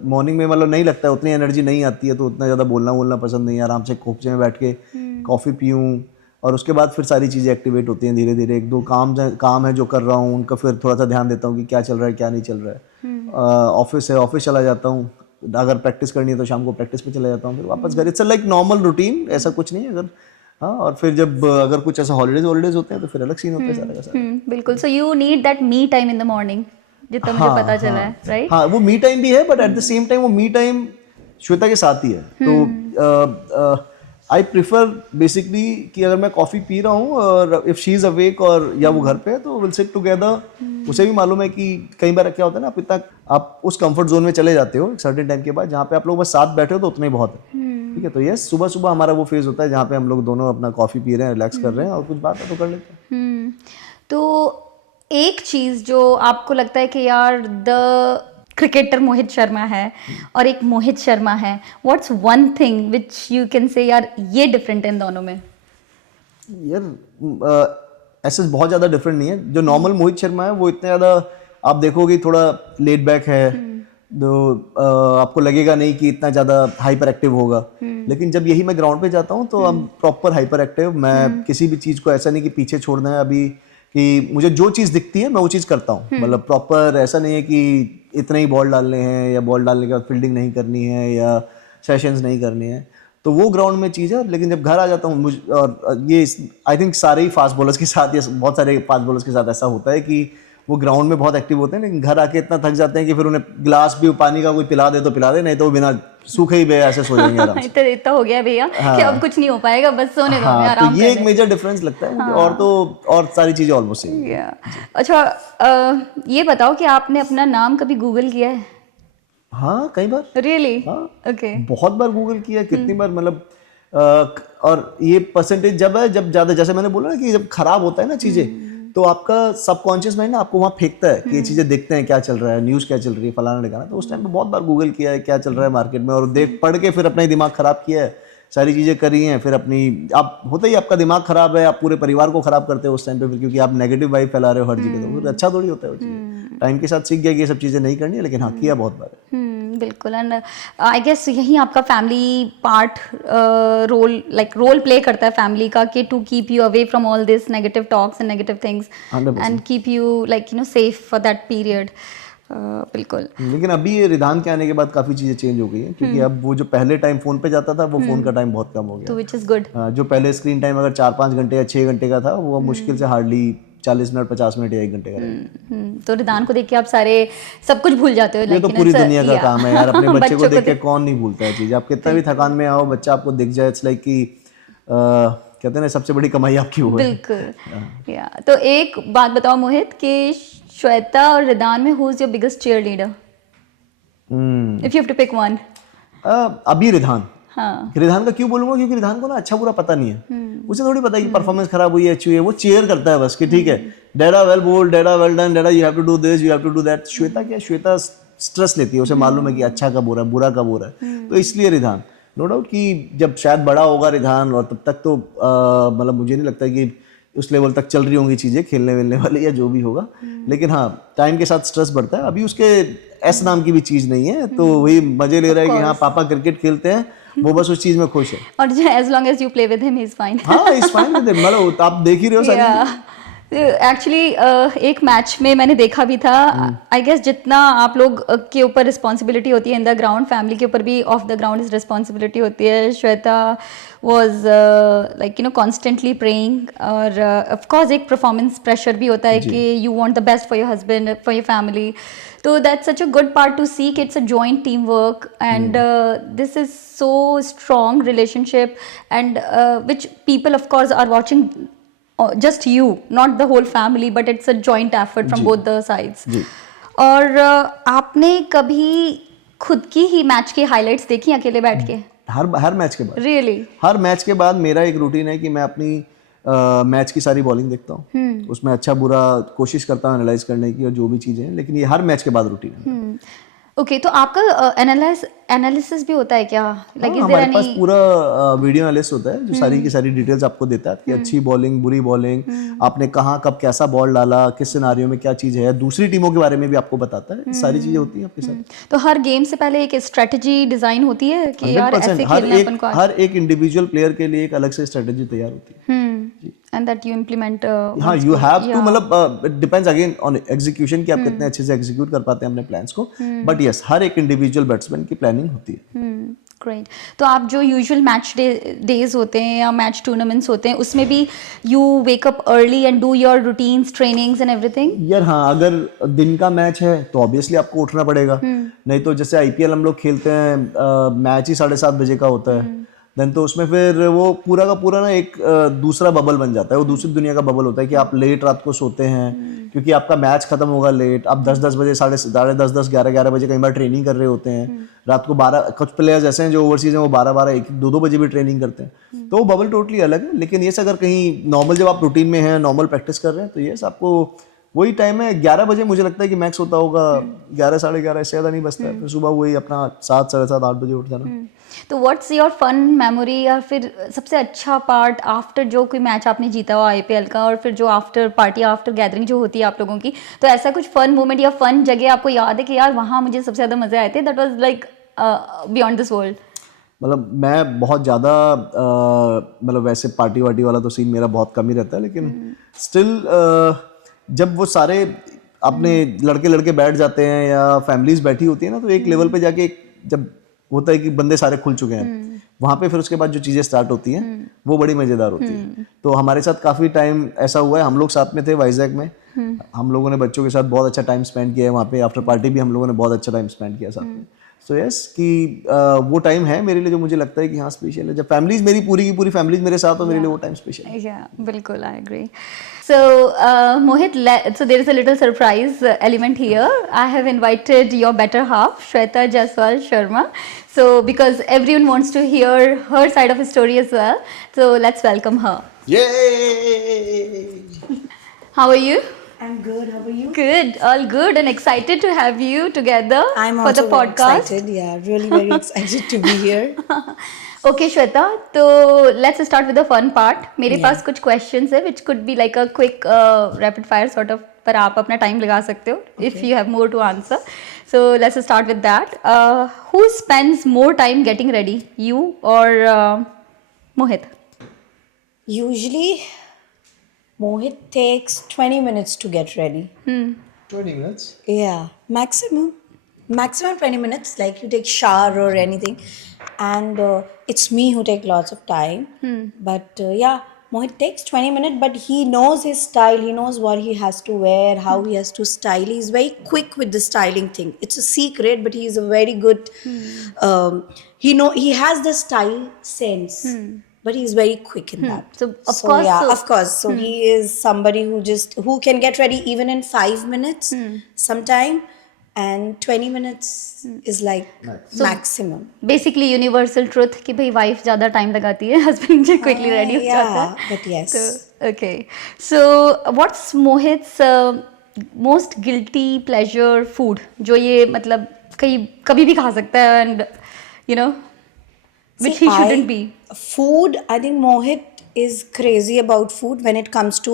मॉर्निंग में मतलब नहीं लगता है, उतनी एनर्जी नहीं आती है, तो उतना ज़्यादा बोलना पसंद नहीं है। आराम से खोपचे में बैठ के कॉफ़ी पीऊँ और उसके बाद फिर सारी चीज़ें एक्टिवेट होती हैं धीरे धीरे। एक दो काम है जो कर रहा हूँ उनका फिर थोड़ा सा ध्यान देता हूँ कि क्या चल रहा है क्या नहीं चल रहा है। ऑफिस चला जाता हूँ, अगर प्रैक्टिस करनी है तो शाम को प्रैक्टिस पे चला जाता हूँ, फिर वापस घर। इट्स लाइक नॉर्मल रूटीन, ऐसा कुछ नहीं है। अगर हाँ, और फिर जब अगर कुछ ऐसा हॉलीडेज होते हैं तो फिर अलग सीन होता है सारा का सारा। बिल्कुल। So you need that me time in the morning, जितना मुझे पता चला है, राइट? हाँ, वो मी टाइम भी है, but at the same time वो मी टाइम श्वेता के साथ ही है। तो आई प्रिफर बेसिकली कि अगर मैं कॉफ़ी पी रहा हूँ और इफ़ शी इज़ अवेक और या वो घर पे है तो विल सिट टुगेदर। उसे भी मालूम है कि कई बार क्या होता है ना, आप उस कंफर्ट जोन में चले जाते हो एक सर्टेन टाइम के बाद, जहाँ पे आप लोग बस साथ बैठे हो तो उतना ही बहुत है। ठीक है, तो यस, सुबह सुबह हमारा वो फेज होता है जहाँ पे हम लोग दोनों अपना कॉफ़ी पी रहे हैं, रिलैक्स कर रहे हैं और कुछ बात है तो कर लेते हैं। तो एक चीज़ जो आपको लगता है कि यार द क्रिकेटर मोहित शर्मा है और एक मोहित शर्मा है, what's one thing which you can say यार ये डिफरेंट इन दोनों में? यार ऐसे बहुत ज़्यादा डिफरेंट नहीं है। जो नॉर्मल मोहित शर्मा है वो इतना ज़्यादा आप देखोगे थोड़ा लेड बैक है, तो आपको लगेगा नहीं कि इतना ज़्यादा हाइपर एक्टिव होगा। लेकिन जब यही मैं ग्राउंड पे जाता हूँ तो हम प्रॉपर हाइपर एक्टिव। मैं किसी भी चीज़ को ऐसा नहीं कि पीछे छोड़ना है अभी, कि मुझे जो चीज़ दिखती है मैं वो चीज़ करता हूँ। मतलब प्रॉपर ऐसा नहीं है कि इतने ही बॉल डालने हैं या बॉल डालने के बाद फील्डिंग नहीं करनी है या सेशंस नहीं करने हैं, तो वो ग्राउंड में चीज़ है। लेकिन जब घर आ जाता हूँ और ये आई थिंक सारे ही फास्ट बॉलर्स के साथ या बहुत सारे फास्ट बॉलर्स के साथ ऐसा होता है कि वो ग्राउंड में बहुत एक्टिव होते हैं, लेकिन घर आके इतना थक जाते हैं कि फिर उन्हें गिलास भी पानी का कोई पिला दे तो पिला दे, नहीं तो वो बिना सूखे ही ऐसे सो जाएंगे आराम से। इतना हो गया भैया कि अब कुछ नहीं हो पाएगा, बस सोने दो, मैं आराम तो ये एक मेजर डिफरेंस लगता है मुझे। और सारी चीज़ें ऑलमोस्ट सेम। अच्छा, ये बताओ कि आपने अपना नाम कभी गूगल किया है? हाँ, कई बार। रियली? हाँ, ओके। बहुत बार गूगल किया, कितनी बार, मतलब और ये परसेंटेज जब है, जब ज़्यादा, जैसे मैंने बोला ना कि जब खराब होता है ना चीज़ें, तो आपका सबकॉन्शियस माइंड ना आपको वहाँ फेंकता है कि ये चीज़ें देखते हैं क्या चल रहा है, न्यूज़ क्या चल रही है, फलाना ढिकाना। तो उस टाइम पे बहुत बार गूगल किया है क्या चल रहा है मार्केट में, और देख पढ़ के फिर अपना ही दिमाग ख़राब किया है, सारी चीज़ें करी हैं। फिर अपनी आप होता ही आपका दिमाग ख़राब है, आप पूरे परिवार को ख़राब करते हो उस टाइम पे फिर, क्योंकि आप नेगेटिव वाइब फैला रहे हो हर जगह। तो फिर अच्छा थोड़ी होता है वो चीज़। टाइम के साथ सीख गया कि ये सब चीज़ें नहीं करनी है, लेकिन हाँ, किया बहुत बार है। बिल्कुल। एंड आई गेस यही आपका फैमिली पार्ट रोल प्ले करता है फैमिली का, कि to keep you away from all this negative talks and negative things and keep you safe for that period. बिल्कुल। लेकिन अभी ये रिधान के आने के बाद काफ़ी चीज़ें चेंज हो गई हैं, क्योंकि अब वो जो पहले टाइम फ़ोन पे जाता था, वो फ़ोन का टाइम बहुत कम हो गया। तो विच इज़ गुड। जो पहले स्क्रीन टाइम अगर 4-5 घंटे या 6 घंटे का था, वो मुश्किल से हार्डली 40 मिनट 50 मिनट या 1 घंटे का रहेगा। तो रिधान को देख के आप सारे सब कुछ भूल जाते हो? ये तो पूरी दुनिया का काम है यार, अपने बच्चे को देख के कौन नहीं भूलता है चीज़। आप कितना भी थकान में आओ, बच्चा आपको दिख जाए, इट्स लाइक कि कहते हैं ना, सबसे बड़ी कमाई आपकी वो है। बिल्कुल। या तो एक बात बताओ मोहित, कि श्वेता और रिधान में who is your biggest cheerleader, if you have to pick one? अभी रिधान। हाँ। रिधान का क्यों बोलूंगा, क्योंकि रिधान को ना अच्छा बुरा पता नहीं है। उसे थोड़ी पता है कि परफॉर्मेंस खराब हुई है, अच्छी हुई है। वो चीयर करता है बस कि ठीक है, Dada well bowled, Dada well done, Dada you have to do this, you have to do that. Shweta क्या, श्वेता स्ट्रेस लेती है, उसे मालूम है कि अच्छा कब हो रहा है, बुरा कब हो रहा है। तो इसलिए रिधान, नो डाउट कि जब शायद बड़ा होगा रिधान, और तब तक तो मतलब मुझे नहीं लगता कि उस लेवल तक चल रही होंगी चीज़ें, खेलने वेलने वाली या जो भी होगा। लेकिन हाँ, टाइम के साथ स्ट्रेस बढ़ता है। अभी उसके एस नाम की भी चीज़ नहीं है, तो वही मजे ले रहा है कि हाँ पापा क्रिकेट खेलते हैं, वो बस उस चीज़ में खुश है। और as long as you play with him, he is fine. हाँ, इज फाइन विद हिम। मतलब आप देख ही रहे हो सारी। एक्चुअली एक मैच में मैंने देखा भी था। आई गेस जितना आप लोग के ऊपर रिस्पॉन्सिबिलिटी होती है इन द ग्राउंड, फैमिली के ऊपर भी ऑफ द ग्राउंड रिस्पॉन्सिबिलिटी होती है। श्वेता वॉज कॉन्स्टेंटली प्रेइंग, और ऑफकोर्स एक परफॉर्मेंस प्रेशर भी होता है कि you want the best for your husband, for your family. So that's such a good part to see कि it's a joint teamwork, and this is so strong relationship, and which people of course are watching, just you, not the whole family, but it's a joint effort from both the sides. और आपने कभी खुद की ही match की highlights देखी अकेले बैठ के? हर मैच के बाद। Really? हर मैच के बाद मेरा एक रूटीन है कि मैं अपनी मैच की सारी बॉलिंग देखता हूँ, उसमें अच्छा बुरा कोशिश करता हूँ एनालाइज करने की और जो भी चीज़ें हैं, लेकिन ये हर मैच के बाद रूटीन है। ओके, तो आपका एनालिसिस भी होता है क्या? लाइक इज देयर हमारे पास एनी? पूरा वीडियो एनालिस्ट होता है जो सारी की सारी डिटेल्स आपको देता है कि अच्छी बॉलिंग, बुरी बॉलिंग, आपने कहाँ कब कैसा बॉल डाला, किस सिनारियो में क्या चीज़ है, दूसरी टीमों के बारे में भी आपको बताता है। सारी चीज़ें होती हैं आपके साथ। तो हर गेम से पहले एक स्ट्रेटजी डिजाइन होती है कि यार 100% ऐसे खेलना है अपन को? हर एक इंडिविजुअल प्लेयर के लिए एक अलग से स्ट्रेटेजी तैयार होती है। And that you implement. हाँ, यू हैव टू, मतलब it depends again on execution कि आप कितने अच्छे से एग्जीक्यूट कर पाते हैं अपने प्लान्स को, बट यस हर एक इंडिविजुअल बैट्समैन की प्लानिंग होती है। ग्रेट। तो आप जो यूजुअल मैच डेज होते हैं या मैच टूर्नामेंट्स होते हैं उसमें भी you wake up early and do your routines, trainings and everything? यार हाँ, अगर दिन का मैच है तो ऑब्वियसली आपको उठना पड़ेगा, नहीं तो जैसे आईपीएल हम लोग खेलते हैं, मैच ही 7:30 बजे का होता है, देन तो उसमें फिर वो पूरा का पूरा ना एक दूसरा बबल बन जाता है, वो दूसरी दुनिया का बबल होता है कि आप लेट रात को सोते हैं क्योंकि आपका मैच खत्म होगा लेट, आप 10-10 बजे, 10:30, 11-11 बजे कई बार ट्रेनिंग कर रहे होते हैं, रात को 12, कुछ प्लेयर्स ऐसे हैं जो ओवरसीज हैं वो 12-12, 1-2 बजे भी ट्रेनिंग करते हैं, तो वो बबल टोटली अलग है। लेकिन ये अगर कहीं नॉर्मल जब आप रूटीन में हैं, नॉर्मल प्रैक्टिस कर रहे हैं, तो ये आपको वही टाइम है 11 बजे मुझे लगता है कि मैक्स होता होगा, 11, 11:30 इससे ज़्यादा नहीं बचता है, फिर सुबह वही अपना 7, 7:30, 8 बजे उठ जाना। तो व्हाट्स योर फन मेमोरी या फिर सबसे अच्छा पार्ट आफ्टर जो कोई मैच आपने जीता हो आईपीएल का, और फिर जो आफ्टर पार्टी, आफ्टर गैदरिंग जो होती है आप लोगों की, तो ऐसा कुछ फन मोमेंट या फन जगह आपको याद है कि यार वहाँ मुझे सबसे ज़्यादा मज़े आए थे, that was like beyond this world? मतलब मैं बहुत ज़्यादा मतलब वैसे पार्टी वार्टी वाला तो सीन मेरा बहुत कम ही रहता है, लेकिन स्टिल जब वो सारे अपने लड़के लड़के बैठ जाते हैं या फैमिलीज बैठी होती है ना, तो एक लेवल पे जाके जब होता है कि बंदे सारे खुल चुके हैं वहाँ पे, फिर उसके बाद जो चीज़ें स्टार्ट होती हैं वो बड़ी मज़ेदार होती हैं। तो हमारे साथ काफ़ी टाइम ऐसा हुआ है, हम लोग साथ में थे वाइजैक में, हम लोगों ने बच्चों के साथ बहुत अच्छा टाइम स्पेंड किया है वहाँ पे, आफ्टर पार्टी भी हम लोगों ने बहुत अच्छा टाइम स्पेंड किया साथ में। सो यस कि वो टाइम है मेरे लिए जो मुझे लगता है कि हाँ स्पेशल है, जब फैमिलीज मेरी पूरी की पूरी फैमिलीज मेरे साथ हो, मेरे लिए वो टाइम स्पेशल है। Yeah, बिल्कुल, I agree. So, Mohit, so there is a little surprise element here. I have invited your better half, Shweta Jaiswal Sharma. So, because everyone wants to hear her side of the story as well. So, let's welcome her. Yay! How are you? I'm good. How are you? Good, all good, and excited to have you together I'm for also the very podcast. excited. Yeah, really very excited to be here. Okay, Shweta, तो let's start with the fun part. मेरे पास कुछ questions है which could be like a quick rapid fire sort of, पर आप अपना time लगा सकते हो if you have more to answer. So let's start with that. Who spends more time getting ready, you or Mohit? Usually, Mohit takes 20 minutes to get ready. 20 minutes? Yeah, maximum 20 minutes. Like you take shower or anything, and it's me who take lots of time. But yeah, Mohit takes 20 minutes, but he knows his style. He knows what he has to wear, how he has to style. He's very quick with the styling thing. It's a secret, but he's a very good. He has the style sense. But he's very quick in that. So, of course, yeah, so- of course. So he is somebody who can get ready even in 5 minutes sometime, and 20 minutes is like maximum. Basically universal truth कि भाई wife ज़्यादा time लगाती है, husband जो quickly ready हो जाता है. Yeah, but yes. So, okay. So, what's Mohit's most guilty pleasure food? जो ये मतलब कभी भी खा सकता है and you know which See, he shouldn't be. Food, I think Mohit is crazy about food when it comes to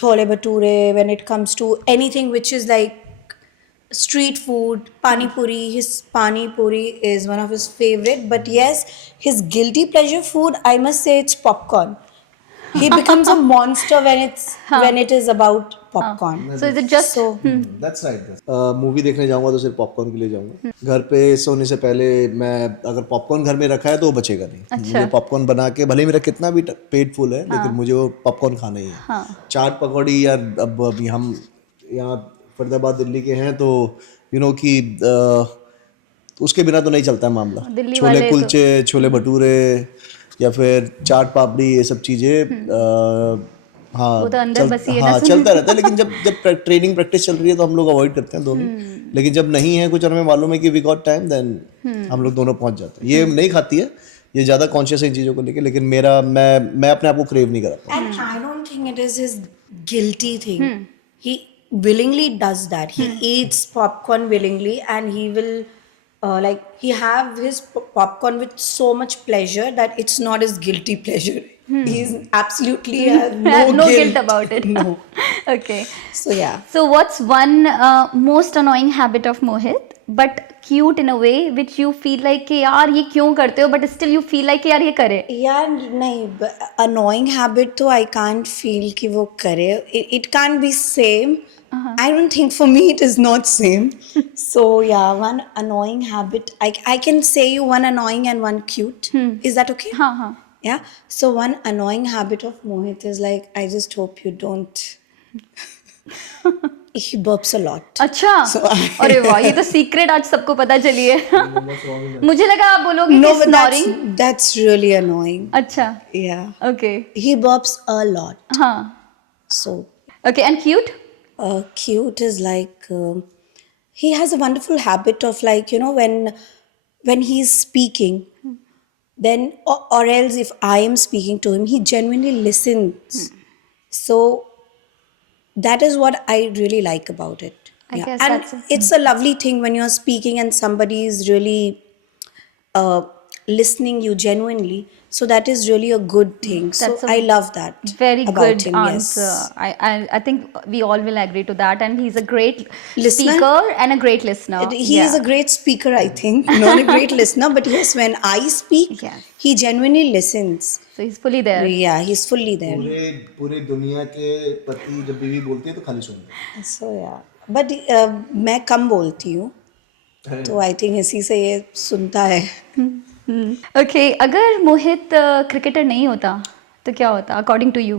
chole bhature, when it comes to anything which is like street food, pani puri. His pani puri is one of his favorite. But yes, his guilty pleasure food, I must say, it's popcorn. He becomes a monster when it is about popcorn. So is it just So That's right. Movie देखने जाऊंगा तो सिर्फ popcorn के लिए जाऊंगा। घर पे सोने से पहले मैं अगर पॉपकॉर्न घर में रखा है तो वो बचेगा नहीं। मुझे पॉपकॉर्न बना के, भले मेरा कितना भी पेट फुल है, लेकिन मुझे वो पॉपकॉर्न खाना ही है। चाट पकौड़ी या अब अभी हम यहाँ फरीदाबाद दिल्ली के हैं तो यू नो कि उसके बिना तो नहीं चलता है मामला। दिल्ली छोले वाले तो- कुलचे, छोले भटूरे या फिर चाट पापड़ी, ये सब चीज़ें हाँ वो तो अंदर बसी है ना हाँ चलता रहता है। लेकिन जब ट्रेनिंग प्रैक्टिस चल रही है तो हम लोग अवॉइड करते हैं दोनों। लेकिन जब नहीं है कुछ और हमें मालूम है कि वी गॉट टाइम, देन हम लोग दोनों पहुंच जाते हैं। ये नहीं खाती है, ये ज़्यादा कॉन्शियस है इन चीज़ों को लेके, लेकिन मैं अपने आप को क्रेव नहीं कराता। And I don't think it is his guilty thing. He willingly does that. He eats popcorn willingly, and he will like he have his popcorn with so much pleasure that it's not his guilty pleasure. He's absolutely has no, No guilt about it. No. Okay. So yeah. So what's one most annoying habit of Mohit but cute in a way which you feel like कि यार ये क्यों करते हो but still you feel like कि यार ये करे. यार नहीं, annoying habit तो I can't feel कि वो करे. It can't be same. I don't think for me it is not same. So yeah, one annoying habit. I can say you one annoying and one cute. Is that okay? हाँ हाँ. Yeah. So one annoying habit of Mohit is like, I just hope you don't. He burps a lot. अच्छा. अरे वाह, ये तो secret आज सबको पता चली है. मुझे लगा आप बोलोगे No, कि but snoring. that's really annoying. अच्छा. Yeah. Okay. He burps a lot. हाँ. So Okay, and cute? cute is like he has a wonderful habit of like, you know, when he's speaking, then or else if I am speaking to him, he genuinely listens. So that is what I really like about it. I guess and that's it. it's a lovely thing when you're speaking and somebody is really listening you genuinely. So that is really a good thing. That's so a I love that. Very about good him, answer. Yes. I think we all will agree to that, and he's a great Listener? speaker and a great listener. He is a great speaker, I think. Not a great listener, but yes, when I speak, Yes. he genuinely listens. So he's fully there. Yeah, he's fully there. पूरी दुनिया के पति जब बीवी बोलती है तो खाली सुनते हैं. So yeah, but मैं कम बोलती हूँ, तो I think इसी से ये सुनता है. Okay, अगर मोहित क्रिकेटर नहीं होता तो क्या होता according to you?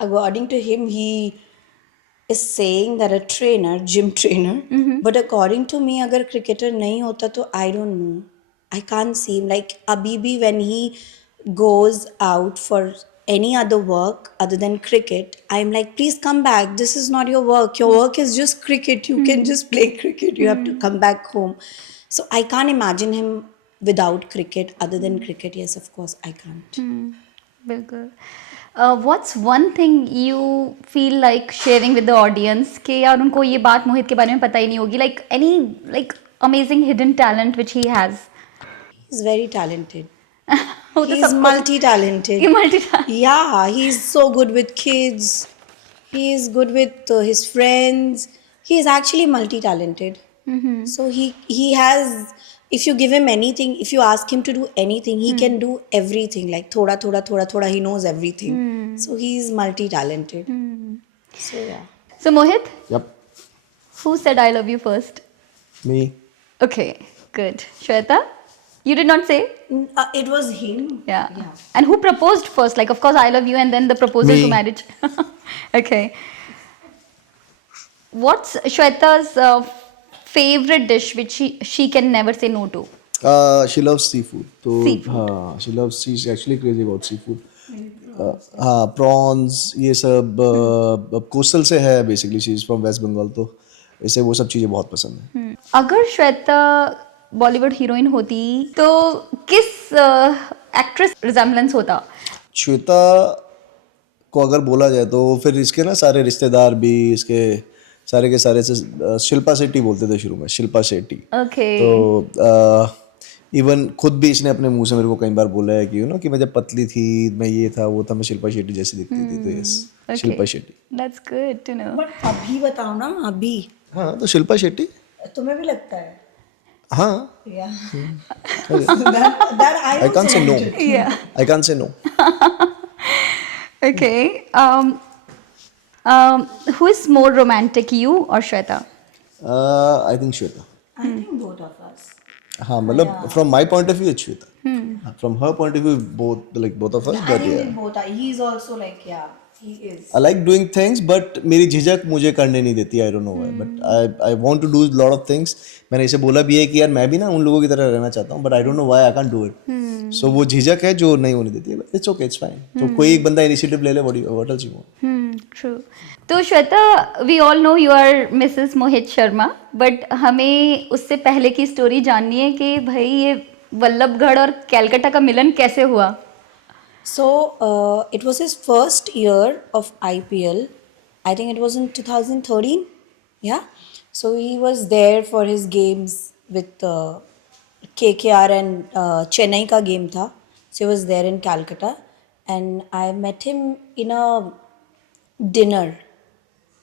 According to him, he is saying that a trainer, gym trainer. But according to me, अगर cricketer नहीं होता तो I don't know. I can't see him. Like अभी भी when he goes out for any other work other than cricket, I'm like, please come back. This is not your work. Your work is just cricket. You can just play cricket. You have to come back home. So I can't imagine him without cricket. Other than cricket, yes, of course, I can't. बिल्कुल. What's one thing you feel like sharing with the audience कि यार उनको ये बात मोहित के बारे में पता ही नहीं होगी, like any like amazing hidden talent which he has? He's very talented. वो तो He's सबको multi-talented. ये multi Yeah, he's so good with kids. He is good with his friends. He is actually multi-talented. So he has. If you give him anything, if you ask him to do anything, he can do everything. Like thoda thoda thoda thoda, he knows everything. So he is multi-talented. So yeah. So Mohit, Yep. who said I love you first? Me. Okay, good. Shweta, you did not say? It was him. Yeah. And who proposed first? Like, of course, I love you, and then the proposal Me. to marriage. Okay. What's Shweta's favorite dish which she can never say no to? She loves seafood. तो Seafood. हाँ, she loves. She's actually crazy about seafood. हाँ, prawns ये सब coastal से है basically. She's from West Bengal, तो इसे वो सब चीजें बहुत पसंद है. अगर श्वेता बॉलीवुड हीरोइन होती तो किस एक्ट्रेस रिजेम्बलेंस होता? श्वेता को अगर बोला जाए तो फिर इसके ना सारे रिश्तेदार भी इसके सारे के सारे से शिल्पा शेट्टी बोलते थे शुरू में, शिल्पा शेट्टी. ओके. तो इवन खुद भी इसने अपने मुंह से मेरे को कई बार बोला है कि कि मैं जब पतली थी, मैं ये था वो था, मैं शिल्पा शेट्टी जैसी दिखती थी. तो yes, Shilpa Shetty. That's good to know. But अभी बताओ ना, अभी हाँ, तो शिल्पा शेट्टी. तुम्हें भी लगता है? हाँ, Yeah. that I can't say no. Yeah. I can't say no. Okay. Who is more romantic, you or Shweta? I think Shweta. I think both of us. हाँ, मतलब from my point of view it's Shweta. From her point of view both of us. I But think yeah, we both are. He's also like, yeah, he is. I like doing things, but मेरी झिझक मुझे करने नहीं देती. I don't know why, but I want to do a lot of things. मैंने इसे बोला भी है कि यार मैं भी ना उन लोगों की तरह रहना चाहता हूँ, but I don't know why I can't do it. So वो झिझक है जो नहीं होने देती है. It's okay, it's fine. तो कोई एक बंदा इनिशिएटिव ले ले, what else you want? True. तो Shweta, we all know you are Mrs. Mohit Sharma, but हमें उससे पहले की स्टोरी जाननी है कि भाई ये वल्लभगढ़ और कैलकाटा का मिलन कैसे हुआ? So it was his first year of IPL. I think it was in 2013. Yeah. So he was there for his games with KKR and Chennai ka game tha. So he was there in Calcutta, and I met him in a dinner.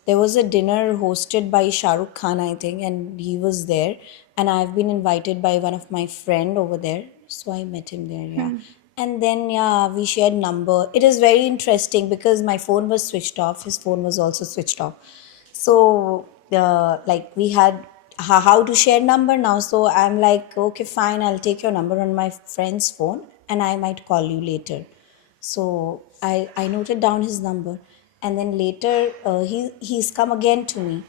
There was a dinner hosted by Shah Rukh Khan, I think, and he was there. And I've been invited by one of my friend over there, so I met him there. Yeah, and then yeah, we shared number. It is very interesting because my phone was switched off. His phone was also switched off. So like we had how to share number now. So I'm like, okay, fine, I'll take your number on my friend's phone, and I might call you later. So I noted down his number, and then later he's come again to me.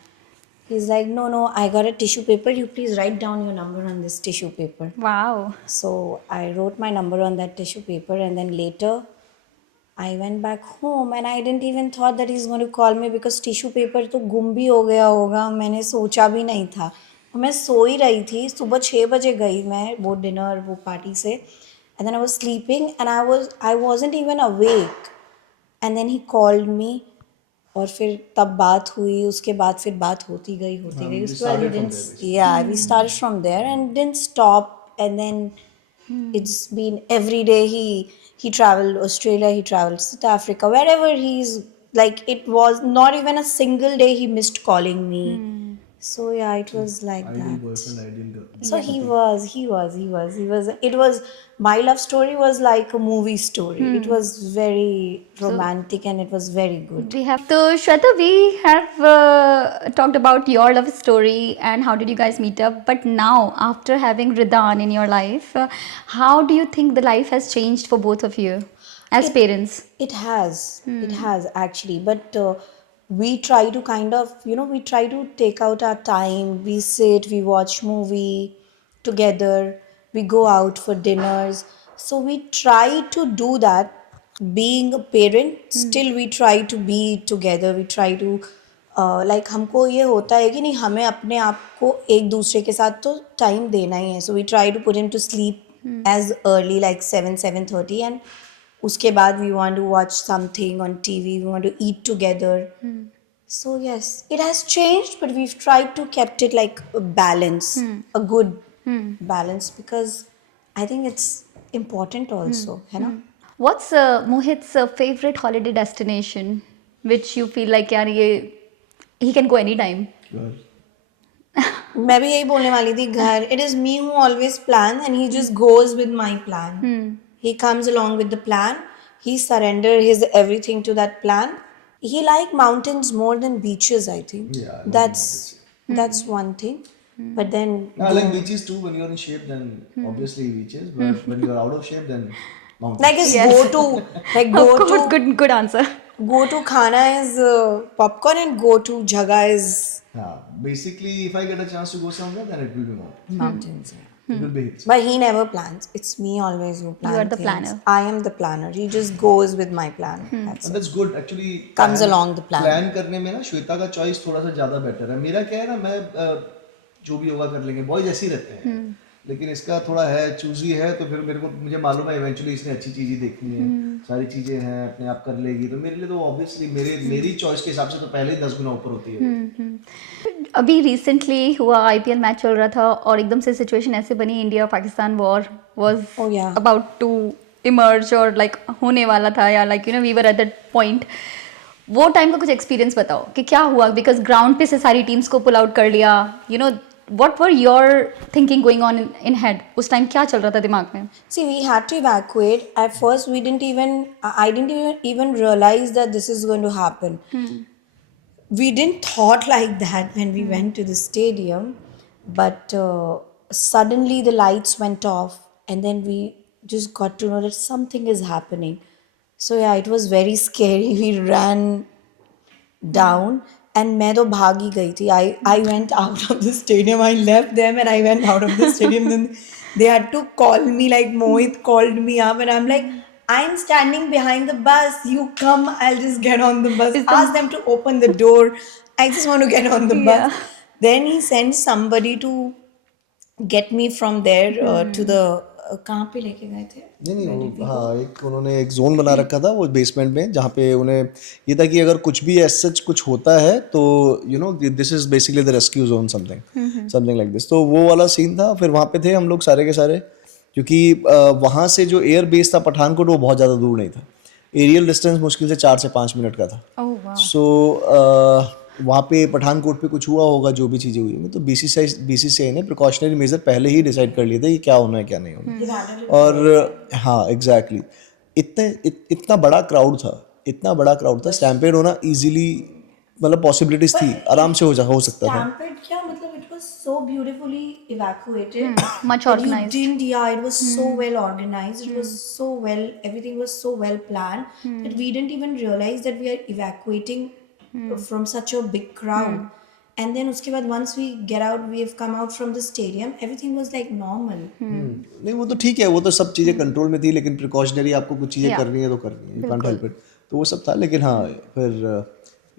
He's like, no, I got a tissue paper. You please write down your number on this tissue paper. Wow. So I wrote my number on that tissue paper, and then later I went back home, and I didn't even thought that he's going to call me because tissue paper तो गुम भी हो गया होगा. मैंने सोचा भी नहीं था. मैं सो ही रही थी. सुबह 6 बजे गई मैं वो डिनर वो पार्टी से, and then I was sleeping, and I wasn't even awake, and then he called me. और फिर तब बात हुई. उसके बाद फिर बात होती गई उसके बाद we started from there and didn't stop. And then it's been every day he traveled Australia, he traveled South Africa, wherever he's like, it was not even a single day he missed calling me. So yeah, it was like Ideal that. boyfriend, ideal girl. So he was. It was, my love story was like a movie story. It was very romantic and it was very good. We have to, Shweta, we have talked about your love story and how did you guys meet up. But now, after having Ridan in your life, how do you think the life has changed for both of you as parents? It has actually, but we try to kind of, we try to take out our time. We sit, we watch movie together, we go out for dinners. So we try to do that. Being a parent, still we try to be together. We try to like, हमको ये होता है कि नहीं, हमें अपने आप को एक दूसरे के साथ तो टाइम देना ही है. So we try to put him to sleep as early like 7:30, and उसके बाद we want to watch something on TV, we want to eat together. So yes, it has changed, but we've tried to kept it like a balance, a good balance, because I think it's important also, है ना? What's Mohit's favorite holiday destination, which you feel like यार ये he can go anytime? Girl. मैं भी यही बोलने वाली थी, घर. It is me who always plans, and he just goes with my plan. He comes along with the plan. He surrender his everything to that plan. He like mountains more than beaches, I think. Yeah, I love That's one thing. But then I like beaches too. When you're in shape, then obviously beaches. But when you're out of shape, then mountains. like his go-to, Good answer. go-to khana is popcorn, and go-to jagah is Yeah, basically, if I get a chance to go somewhere, then it will be mountains. mountains. Yeah. It will be hills. But he never plans. It's me always who plans. You are the things. planner. I am the planner. He just goes with my plan. That's And that's good actually. Comes along the plan. Plan करने में ना श्वेता का choice थोड़ा सा ज़्यादा better है. मेरा क्या है ना, मैं जो भी होगा कर लेंगे. बॉयज ऐसे ही रहते हैं. लेकिन इसका थोड़ा है, चूजी है, तो फिर मुझे मालूम है इवेंचुअली इसने अच्छी चीज़ ही देखनी है. सारी चीज़ें हैं, अपने आप कर लेगी. तो मेरे लिए तो ऑब्वियसली मेरी चॉइस के हिसाब से तो पहले ही 10 गुना ऊपर होती है. अभी रिसेंटली हुआ IPL मैच चल रहा था और एकदम से सिचुएशन ऐसे बनी, India Pakistan war was Oh, yeah. About to emerge और लाइक होने वाला था, या like we were at that point. वो टाइम का कुछ एक्सपीरियंस बताओ कि क्या हुआ, बिकॉज ग्राउंड पे से सारी टीम्स को पुल आउट कर लिया. What were your thinking going on in head? उस टाइम क्या चल रहा था दिमाग में? See, we had to evacuate. At first, I didn't even realize that this is going to happen. We didn't thought like that when we went to the stadium, but suddenly the lights went off, and then we just got to know that something is happening. So yeah, it was very scary. We ran down, and मैं तो भाग ही गई थी. I went out of the stadium. I left them and I went out of the stadium. Then they had to call me, like Mohit called me up, and I'm like, I'm standing behind the bus. You come, I'll just get on the bus. Ask them to open the door. I just want to get on the bus. Then he sent somebody to get me from there to the कहाँ पे लेके गए थे? नहीं वो हाँ एक उन्होंने एक जोन बना रखा था वो बेसमेंट में जहाँ पे उन्हें ये था कि अगर कुछ भी ऐसा कुछ होता है तो this is basically the rescue zone something like this. तो वो वाला सीन था। फिर वहाँ पे थे हम लोग सारे के सारे, क्योंकि वहाँ से जो एयर बेस था पठानकोट वो बहुत ज़्यादा दूर नहीं था। एरियल डिस्टेंस मुश्किल से 4 से 5 मिनट का था। Oh wow. सो वहाँ पे पठानकोट पे कुछ हुआ होगा, जो भी चीज़ें हुई होंगी, तो बीसीसीआई ने प्रिकॉशनरी मेजर पहले ही डिसाइड कर लिए थे कि क्या होना है क्या नहीं होना। और हाँ एग्जैक्टली इतना बड़ा क्राउड था, स्टैम्पेड होना इजीली मतलब पॉसिबिलिटीज थी, आराम से हो सकता था। Stampede क्या मतलब? It was so beautifully evacuated. Much that organized. You didn't, yeah, it was so well organized. It was so well, everything was so well planned that we didn't even realize that we are evacuating from such a big crowd. And then उसके बाद once we get out, we have come out from the stadium. Everything was like normal. नहीं वो तो ठीक है, वो तो सब चीज़ें कंट्रोल में थी, लेकिन प्रिकॉशनरी आपको कुछ चीज़ें करनी है तो करनी है, यू कांट हेल्प इट। तो वो सब था, लेकिन हाँ फिर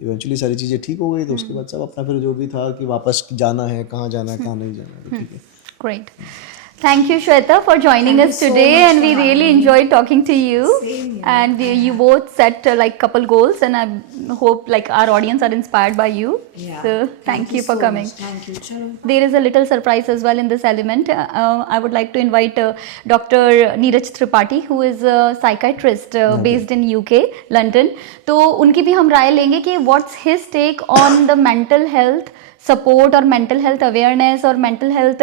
इवेंचुअली सारी चीज़ें ठीक हो गई। तो उसके बाद सब अपना फिर जो भी था कि वापस जाना है, कहाँ जाना है, कहाँ नहीं जाना है, तो ठीक है। Great. Thank you, Shweta, for joining us today, and we really enjoyed talking to you. Same here. And you both set like couple goals, and I hope like our audience are inspired by you. Yeah. So thank you for so coming. much. Thank you. Chalo. There is a little surprise as well in this element. I would like to invite Dr. Neeraj Tripathi, who is a psychiatrist based in UK, London. तो उनकी भी हम राय लेंगे कि what's his take on the mental health support or mental health awareness or mental health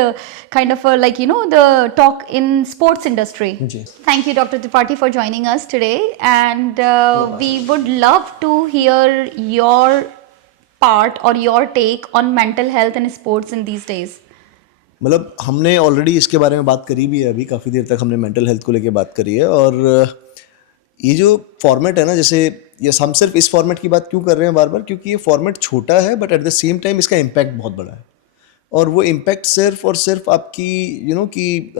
kind of like the talk in sports industry. Ji. Thank you, Dr. Tripathi, for joining us today, and we would love to hear your part or your take on mental health and sports in these days. मतलब हमने already इसके बारे में बात करी भी है, अभी काफ़ी देर तक हमने मेंटल हेल्थ को लेके बात करी है। और ये जो फॉर्मेट है ना, जैसे ये हम सिर्फ इस फॉर्मेट की बात क्यों कर रहे हैं बार बार, क्योंकि ये फॉर्मेट छोटा है but at the same time इसका इम्पैक्ट बहुत बड़ा है। और वो इम्पैक्ट सिर्फ और सिर्फ आपकी कि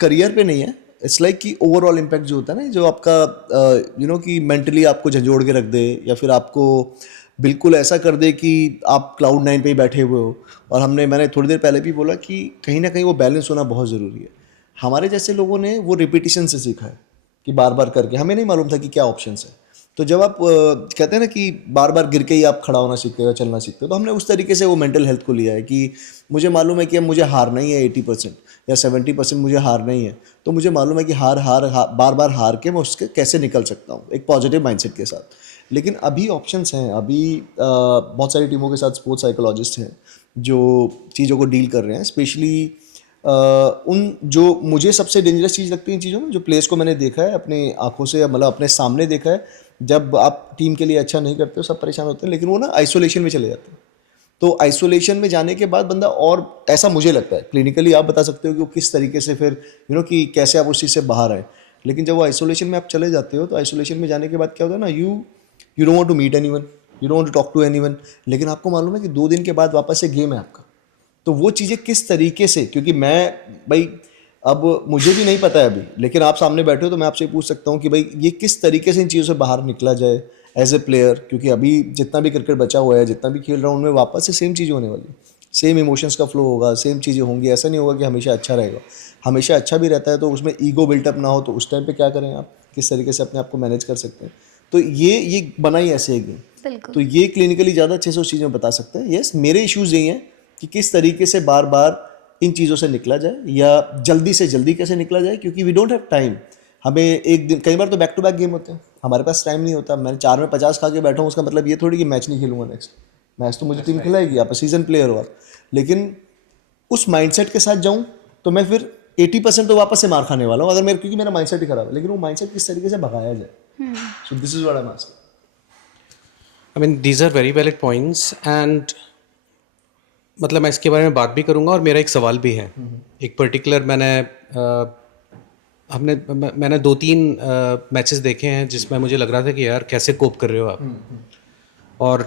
करियर पे नहीं है, इट्स लाइक कि ओवरऑल इम्पैक्ट जो होता है ना, जो आपका कि मेंटली आपको झंझोड़ के रख दे, या फिर आपको बिल्कुल ऐसा कर दे कि आप क्लाउड 9 पे ही बैठे हुए हो। और मैंने थोड़ी देर पहले भी बोला कि कहीं ना कहीं वो बैलेंस होना बहुत ज़रूरी है। हमारे जैसे लोगों ने वो रिपीटिशन से सीखा है कि बार बार करके, हमें नहीं मालूम था कि क्या ऑप्शंस है। तो जब आप कहते हैं ना कि बार बार गिर के ही आप खड़ा होना सीखते हो या चलना सीखते हो, तो हमने उस तरीके से वो मेंटल हेल्थ को लिया है कि मुझे मालूम है कि अब मुझे हारना ही है 80% या 70% मुझे हारना ही है। तो मुझे मालूम है कि बार बार हार के मैं उसके कैसे निकल सकता हूँ एक पॉजिटिव माइंडसेट के साथ। लेकिन अभी ऑप्शंस हैं, अभी बहुत सारी टीमों के साथ स्पोर्ट्स साइकोलॉजिस्ट हैं जो चीज़ों को डील कर रहे हैं। स्पेशली उन जो मुझे सबसे डेंजरस चीज़ लगती है इन चीज़ों में, जो प्लेयर्स को मैंने देखा है अपनी आंखों से, मतलब अपने सामने देखा है, जब आप टीम के लिए अच्छा नहीं करते हो सब परेशान होते हैं, लेकिन वो ना आइसोलेशन में चले जाते हैं। तो आइसोलेशन में जाने के बाद बंदा, और ऐसा मुझे लगता है क्लिनिकली आप बता सकते हो कि वो किस तरीके से फिर कि कैसे आप उस चीज़ से बाहर आए। लेकिन जब वो आइसोलेशन में आप चले जाते हो, तो आइसोलेशन में जाने के बाद क्या होता है ना, you don't want to meet anyone, you don't want to talk to anyone. लेकिन आपको मालूम है कि 2 दिन के बाद वापस से गेम है आपका। तो वो चीज़ें किस तरीके से, क्योंकि भाई अब मुझे भी नहीं पता है अभी, लेकिन आप सामने बैठे हो तो मैं आपसे पूछ सकता हूँ कि भाई ये किस तरीके से इन चीज़ों से बाहर निकला जाए एज ए प्लेयर। क्योंकि अभी जितना भी क्रिकेट बचा हुआ है, जितना भी खेल रहा हूँ, उनमें वापस से सेम चीज़ होने वाली, सेम इमोशंस का फ्लो होगा, सेम चीज़ें होंगी। ऐसा नहीं होगा कि हमेशा अच्छा रहेगा, हमेशा अच्छा भी रहता है। तो उसमें ईगो बिल्टअप ना हो, तो उस टाइम पे क्या करें आप, किस तरीके से अपने आप को मैनेज कर सकते हैं। तो ये बना ही ऐसे है गेम। तो ये क्लिनिकली ज़्यादा अच्छे से उस चीज़ में बता सकते हैं। यस, मेरे इश्यूज़ यही हैं कि किस तरीके से बार बार इन चीज़ों से निकला जाए, या जल्दी से जल्दी कैसे निकला जाए, क्योंकि वी डोंट हैव टाइम। हमें एक दिन, कई बार तो बैक टू बैक गेम होते हैं, हमारे पास टाइम नहीं होता। मैंने 4 में 50 खा के बैठा हूँ, उसका मतलब ये थोड़ी कि मैच नहीं खेलूंगा, नेक्स्ट मैच तो मुझे टीम खिलाएगी, आप सीजन प्लेयर हो आप। लेकिन उस माइंडसेट के साथ जाऊँ तो मैं फिर 80% तो वापस से मार खाने वाला हूँ, अगर क्योंकि मेरा माइंडसेट ही खराब है। लेकिन वो माइंडसेट किस तरीके से भगाया जाए, so this is what I am asking. I mean, these are very valid points, and मतलब मैं इसके बारे में बात भी करूँगा, और मेरा एक सवाल भी है। एक पर्टिकुलर मैंने 2-3 मैचेस देखे हैं जिसमें मुझे लग रहा था कि यार कैसे कोप कर रहे हो आप। और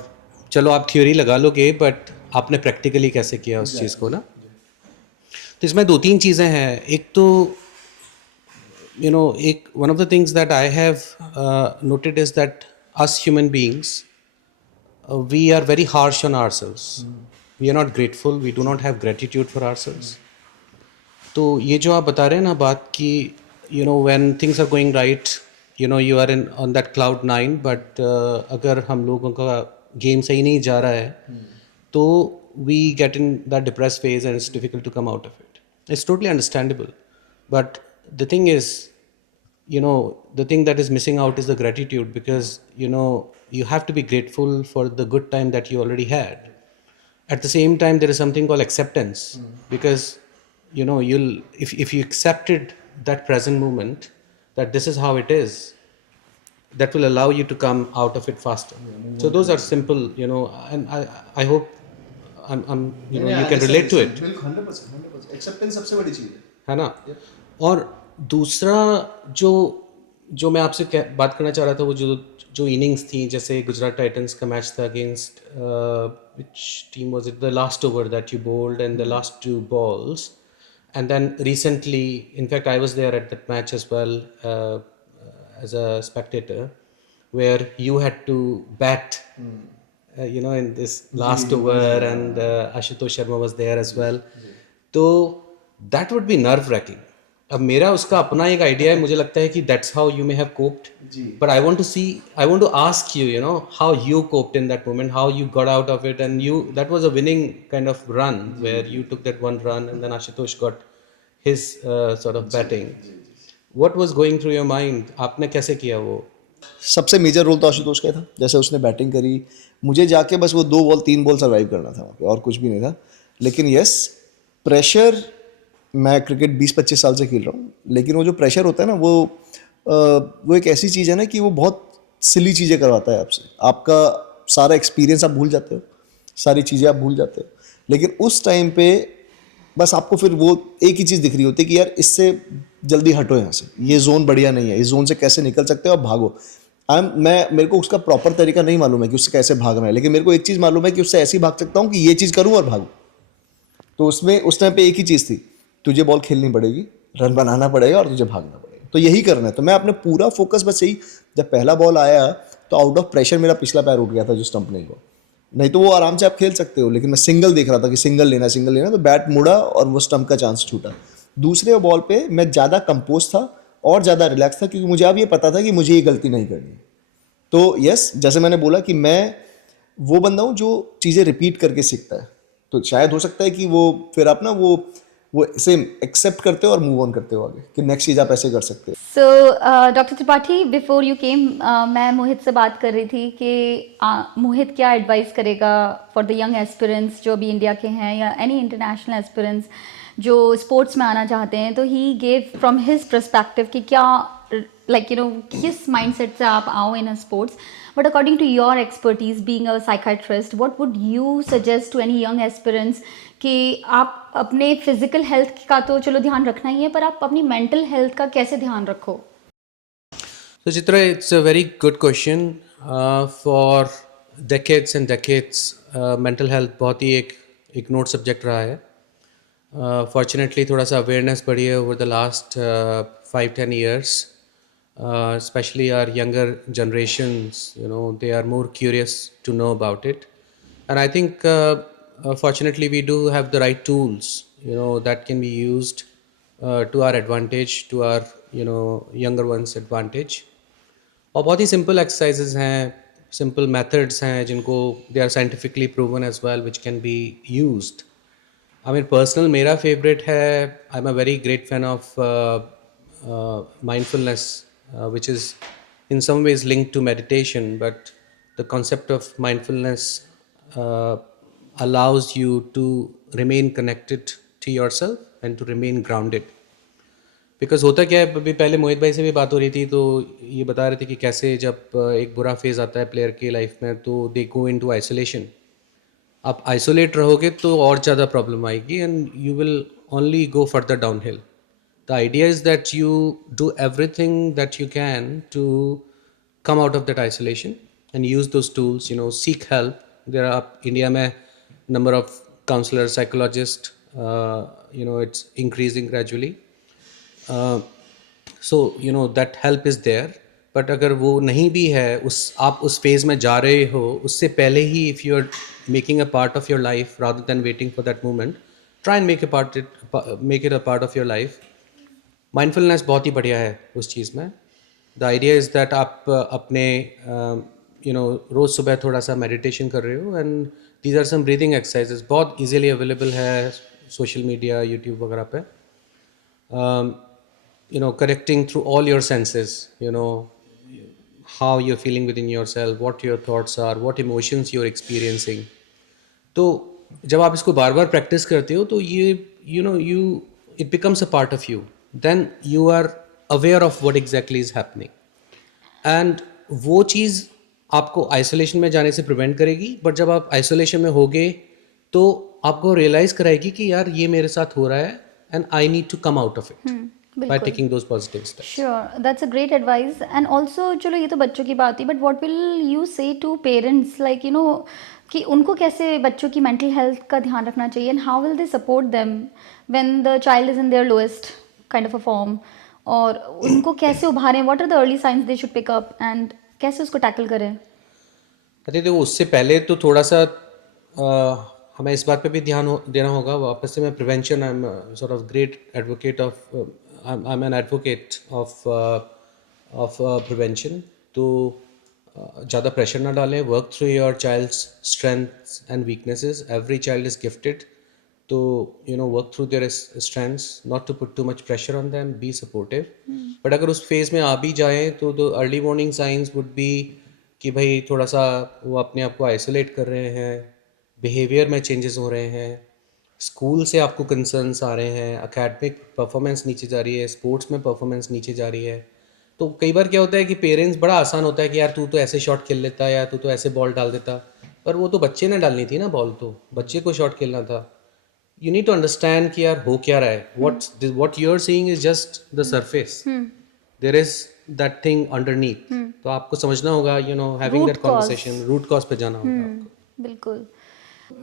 चलो आप थ्योरी लगा लोगे, बट आपने प्रैक्टिकली कैसे किया उस चीज़ को ना। तो इसमें 2-3 चीज़ें हैं। एक तो एक one of the things that I have noted is that us human beings, we are very harsh on ourselves. We are not grateful. We do not have gratitude for ourselves. तो ये जो आप बता रहे हैं ना बात कि you know when things are going right, you know you are in on that cloud nine, but अगर हम लोगों का गेम सही नहीं जा रहा है तो we get in that depress phase and it's difficult to come out of it. It's totally understandable, but the thing is, you know, the thing that is missing out is the gratitude, because you know you have to be grateful for the good time that you already had. At the same time, there is something called acceptance, because you know if you accepted that present moment, that this is how it is, that will allow you to come out of it faster. So those are simple, you know, and I hope I'm you know you can relate to it. बिल्कुल 100% acceptance सबसे बड़ी चीज़ है ना. और दूसरा जो जो मैं आपसे बात करना चाह रहा था, वो जो जो इनिंग्स थी, जैसे गुजरात टाइटंस का मैच था against which team was it, the last over that you bowled and the last 2 balls, and then recently, in fact I was there at that match as well, as a spectator, where you had to bat you know in this last over, and Ashutosh Sharma was there as well. तो that would be nerve wracking. अब मेरा उसका अपना एक idea है, मुझे लगता है कि that's how you may have coped, but I want to ask you, you know, how you coped in that moment, how you got out of it, and that was a winning kind of run where you took that one run and then Ashutosh got his sort of batting. What was going through your mind? आपने कैसे किया वो? सबसे major role तो आशुतोष का ही था. जैसे उसने बैटिंग करी, मुझे जाके बस वो 2 बॉल 3 बॉल सर्वाइव करना था वहाँ पे, और कुछ भी नहीं था. लेकिन यस, प्रेशर, मैं क्रिकेट 20-25 साल से खेल रहा हूँ, लेकिन वो जो प्रेशर होता है ना, वो एक ऐसी चीज़ है ना कि वो बहुत सिली चीज़ें करवाता है आपसे. आपका सारा एक्सपीरियंस आप भूल जाते हो, सारी चीज़ें आप भूल जाते हो, लेकिन उस टाइम पे बस आपको फिर वो एक ही चीज़ दिख रही होती है कि यार इससे जल्दी हटो यहाँ से, ये जोन बढ़िया नहीं है, इस जोन से कैसे निकल सकते हो, आप भागो. मेरे को उसका प्रॉपर तरीका नहीं मालूम है कि उससे कैसे भागना है, लेकिन मेरे को एक चीज़ मालूम है कि उससे ऐसी भाग सकता हूँ कि ये चीज़ करूँ और भागूँ. तो उसमें उस टाइम पे एक ही चीज़ थी, तुझे बॉल खेलनी पड़ेगी, रन बनाना पड़ेगा और तुझे भागना पड़ेगा, तो यही करना है. तो मैं अपने पूरा फोकस बस यही, जब पहला बॉल आया तो आउट ऑफ प्रेशर मेरा पिछला पैर उठ गया था जो स्टंप नहीं हुआ, नहीं तो वो आराम से आप खेल सकते हो, लेकिन मैं सिंगल देख रहा था कि सिंगल लेना, तो बैट मुड़ा और वो स्टंप का चांस छूटा. दूसरे बॉल पे मैं ज़्यादा कंपोज था और ज़्यादा रिलैक्स था, क्योंकि मुझे अब ये पता था कि मुझे ये गलती नहीं करनी है. तो यस, जैसे मैंने बोला कि मैं वो बंदा हूँ जो चीज़ें रिपीट करके सीखता है, तो शायद हो सकता है कि वो फिर आप ना वो सेम एक्सेप्ट करते हो और मूव ऑन करते हो आगे, कि नेक्स्ट चीज़ आप ऐसे कर सकते हो. So doctor Tripathi, before you came मैं मोहित से बात कर रही थी कि मोहित क्या एडवाइस करेगा फॉर द यंग एस्पिरेंट्स जो अभी इंडिया के हैं या एनी इंटरनेशनल एस्पिरेंट्स जो स्पोर्ट्स में आना चाहते हैं. तो ही गेव फ्रॉम हिज पर्सपेक्टिव कि क्या लाइक यू नो किस माइंडसेट से आप आओ in a sports. But according to your expertise, being a psychiatrist, what would you suggest to any young aspirants कि आप अपने फिजिकल हेल्थ का तो चलो ध्यान रखना ही है, पर आप अपनी मेंटल हेल्थ का कैसे ध्यान रखो? So Chitra, it's a very good question. For decades and decades, mental health बहुत ही एक ignored subject रहा है. Fortunately थोड़ा सा awareness बढ़ी है over the last 5-10 years. Especially our younger generations, you know, they are more curious to know about it, and I think fortunately we do have the right tools, you know, that can be used to our advantage, to our, you know, younger ones advantage. और बहुत ही simple exercises हैं, simple methods हैं जिनको they are scientifically proven as well, which can be used. I mean personal मेरा favorite है, I'm a very great fan of mindfulness, which is in some ways linked to meditation, but the concept of mindfulness allows you to remain connected to yourself and to remain grounded. Because होता क्या है, अभी पहले मोहित भाई से भी बात हो रही थी, तो ये बता रहे थे कि कैसे जब एक बुरा फेज आता है प्लेयर की लाइफ में तो दे गो इनटू आइसोलेशन. आप आइसोलेट रहोगे तो और ज़्यादा प्रॉब्लम आएगी and you will only go further down hill. The idea is that you do everything that you can to come out of that isolation and use those tools, you know, seek help. There are India mein number of counselors, psychologists, you know, it's increasing gradually. So, you know, that help is there. But अगर वो नहीं भी है, आप उस phase में जा रहे हो, उससे पहले ही if you are making a part of your life rather than waiting for that moment, try and make it a part of your life. Mindfulness बहुत ही बढ़िया है उस चीज़ में. The idea is that आप अपने रोज़ सुबह थोड़ा सा मेडिटेशन कर रहे हो, and these are some breathing exercises. बहुत easily available है सोशल मीडिया, यूट्यूब वगैरह पे. Connecting through all your senses, how you're feeling within yourself, what your thoughts are, what emotions you're experiencing. तो जब आप इसको बार बार प्रैक्टिस करते हो तो ये it becomes a part of you. Then you are aware of what exactly is happening. And वो चीज़ आपको आइसोलेशन में जाने से प्रिवेंट करेगी, बट जब आप आइसोलेशन में होगे तो आपको रियलाइज कराएगी कि यार ये मेरे साथ हो रहा है and I need to come out of it by taking those positive steps. Sure, that's a great advice. And also चलो ये तो बच्चों की बात ही, but what will you say to parents, like कि उनको कैसे बच्चों की mental health का ध्यान रखना चाहिए, and how will they support them when the child is in their lowest kind of a form, और उनको कैसे उभारें, what are the early signs they should pick up and कैसे उसको टैकल करें? अरे देखो, उससे पहले तो थोड़ा सा हमें इस बात पे भी ध्यान देना होगा. वापस से मैं prevention, I am sort of great advocate of I am an advocate of prevention. तो ज़्यादा प्रेशर ना डालें. Work through your child's strengths and weaknesses. Every child is gifted. तो work through their strengths, not to put too much pressure on them, be supportive. But अगर उस phase में आ भी जाएँ तो the early warning science would be कि भाई थोड़ा सा वो अपने आप को आइसोलेट कर रहे हैं, बिहेवियर में चेंजेस हो रहे हैं, स्कूल से आपको कंसर्न्स आ रहे हैं, एकेडमिक परफॉर्मेंस नीचे जा रही है, स्पोर्ट्स में परफॉर्मेंस नीचे जा रही है. तो कई बार क्या होता है कि पेरेंट्स, बड़ा आसान होता है कि यार तू तो ऐसे शॉट खेल लेता, या तू तो ऐसे बॉल डाल देता, पर वो तो बच्चे ने डालनी थी ना बॉल, तो बच्चे को शॉट खेलना था. यू नीड टू अंडरस्टैंड कि यार हो क्या रहा है. What you are seeing is just the surface. There is that thing underneath. तो आपको समझना होगा, having that conversation, root cause पे जाना होगा आपको. बिल्कुल.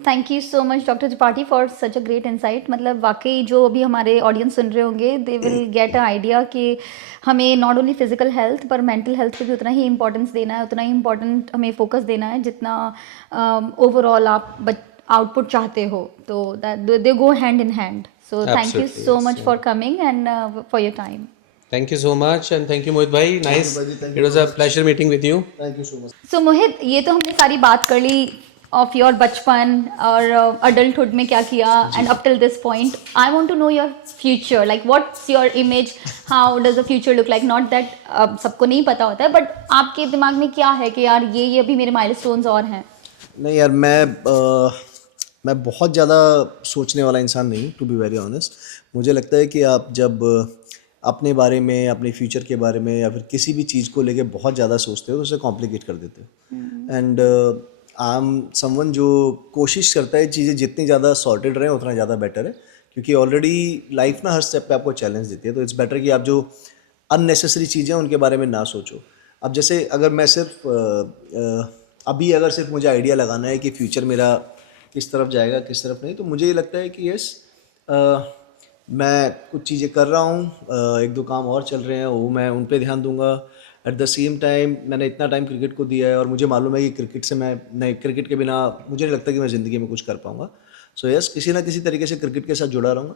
Thank you so much doctor Tripathi for such a great insight. मतलब वाकई जो अभी हमारे ऑडियंस सुन रहे होंगे, they will get a idea कि हमें नॉट ओनली फिजिकल हेल्थ पर मेंटल हेल्थ पे भी उतना ही इंपॉर्टेंस देना है, उतना ही इंपॉर्टेंट हमें फोकस देना है जितना ओवरऑल आप आउटपुट चाहते हो. तो they go hand in hand. So thank you so much for coming and for your time. Thank you so much, and thank you Mohit bhai. Nice. It was a pleasure meeting with you. Thank you so much. So Mohit, ये तो हमने सारी बात कर ली of your बचपन और adulthood में क्या किया and up till this point. I want to know your future. Like what's your image? How does the future look like? Not that सबको नहीं पता होता है, but आपके दिमाग में क्या है कि यार ये अभी मेरे माइलस्टोन्स और हैं. नहीं यार, मैं बहुत ज़्यादा सोचने वाला इंसान नहीं, टू बी वेरी ऑनेस्ट. मुझे लगता है कि आप जब अपने बारे में, अपने फ्यूचर के बारे में या फिर किसी भी चीज़ को लेके बहुत ज़्यादा सोचते हो तो उसे कॉम्प्लिकेट कर देते हो. एंड आई एम समवन जो कोशिश करता है चीज़ें जितनी ज़्यादा सॉर्टेड रहें उतना ज़्यादा बेटर है, क्योंकि ऑलरेडी लाइफ ना हर स्टेप पे आपको चैलेंज देती है. तो इट्स बेटर कि आप जो अननेसेसरी चीज़ें हैं उनके बारे में ना सोचो. अब जैसे अगर मैं सिर्फ अभी अगर सिर्फ मुझे आइडिया लगाना है कि फ्यूचर मेरा किस तरफ जाएगा किस तरफ नहीं, तो मुझे ये लगता है कि यस, मैं कुछ चीज़ें कर रहा हूँ, एक दो काम और चल रहे हैं, वो मैं उन पे ध्यान दूंगा. एट द सेम टाइम मैंने इतना टाइम क्रिकेट को दिया है और मुझे मालूम है कि क्रिकेट से मैं क्रिकेट के बिना मुझे नहीं लगता कि मैं ज़िंदगी में कुछ कर पाऊँगा. सो यस, किसी ना किसी तरीके से क्रिकेट के साथ जुड़ा रहूँगा.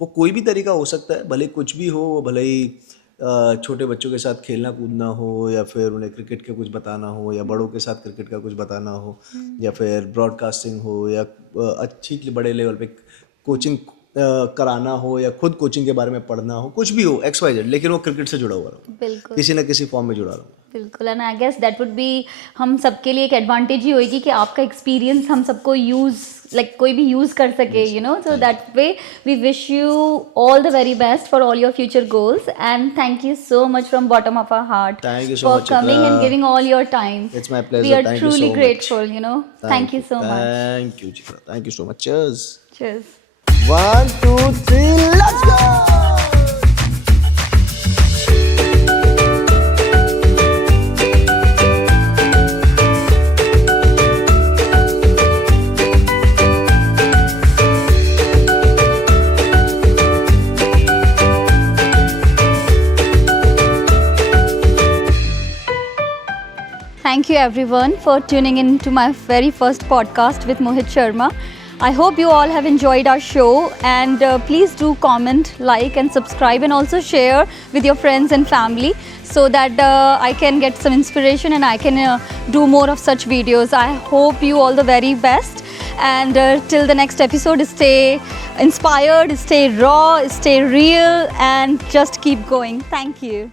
वो कोई भी तरीका हो सकता है, भले कुछ भी हो, वो भले ही छोटे बच्चों के साथ खेलना कूदना हो, या फिर उन्हें क्रिकेट का कुछ बताना हो, या बड़ों के साथ क्रिकेट का कुछ बताना हो, या फिर ब्रॉडकास्टिंग हो, या अच्छी बड़े लेवल पे कोचिंग कराना हो, या खुद कोचिंग के बारे में पढ़ना हो, कुछ भी हो, XYZ, लेकिन वो क्रिकेट से जुड़ा हुआ रहो, बिल्कुल किसी ना किसी फॉर्म में जुड़ा रहो. बिल्कुल. And I guess that would be हम सबके लिए एक एडवांटेज ही होगी कि आपका एक्सपीरियंस हम सबको कोई भी यूज़ कर सके, so that way we wish you all the very best for all your future goals, and thank you so much from bottom of our heart. Thank you so for much, coming Chitra. and giving all your time. It's my pleasure. We are Thank you truly so much. grateful, Thank you so much. Thank you, Chitra. Thank you so much. Cheers. Cheers. 1, 2, 3, let's go! Thank you everyone for tuning in to my very first podcast with Mohit Sharma. I hope you all have enjoyed our show, and please do comment, like and subscribe, and also share with your friends and family so that I can get some inspiration and I can do more of such videos. I hope you all the very best, and till the next episode, stay inspired, stay raw, stay real, and just keep going. Thank you.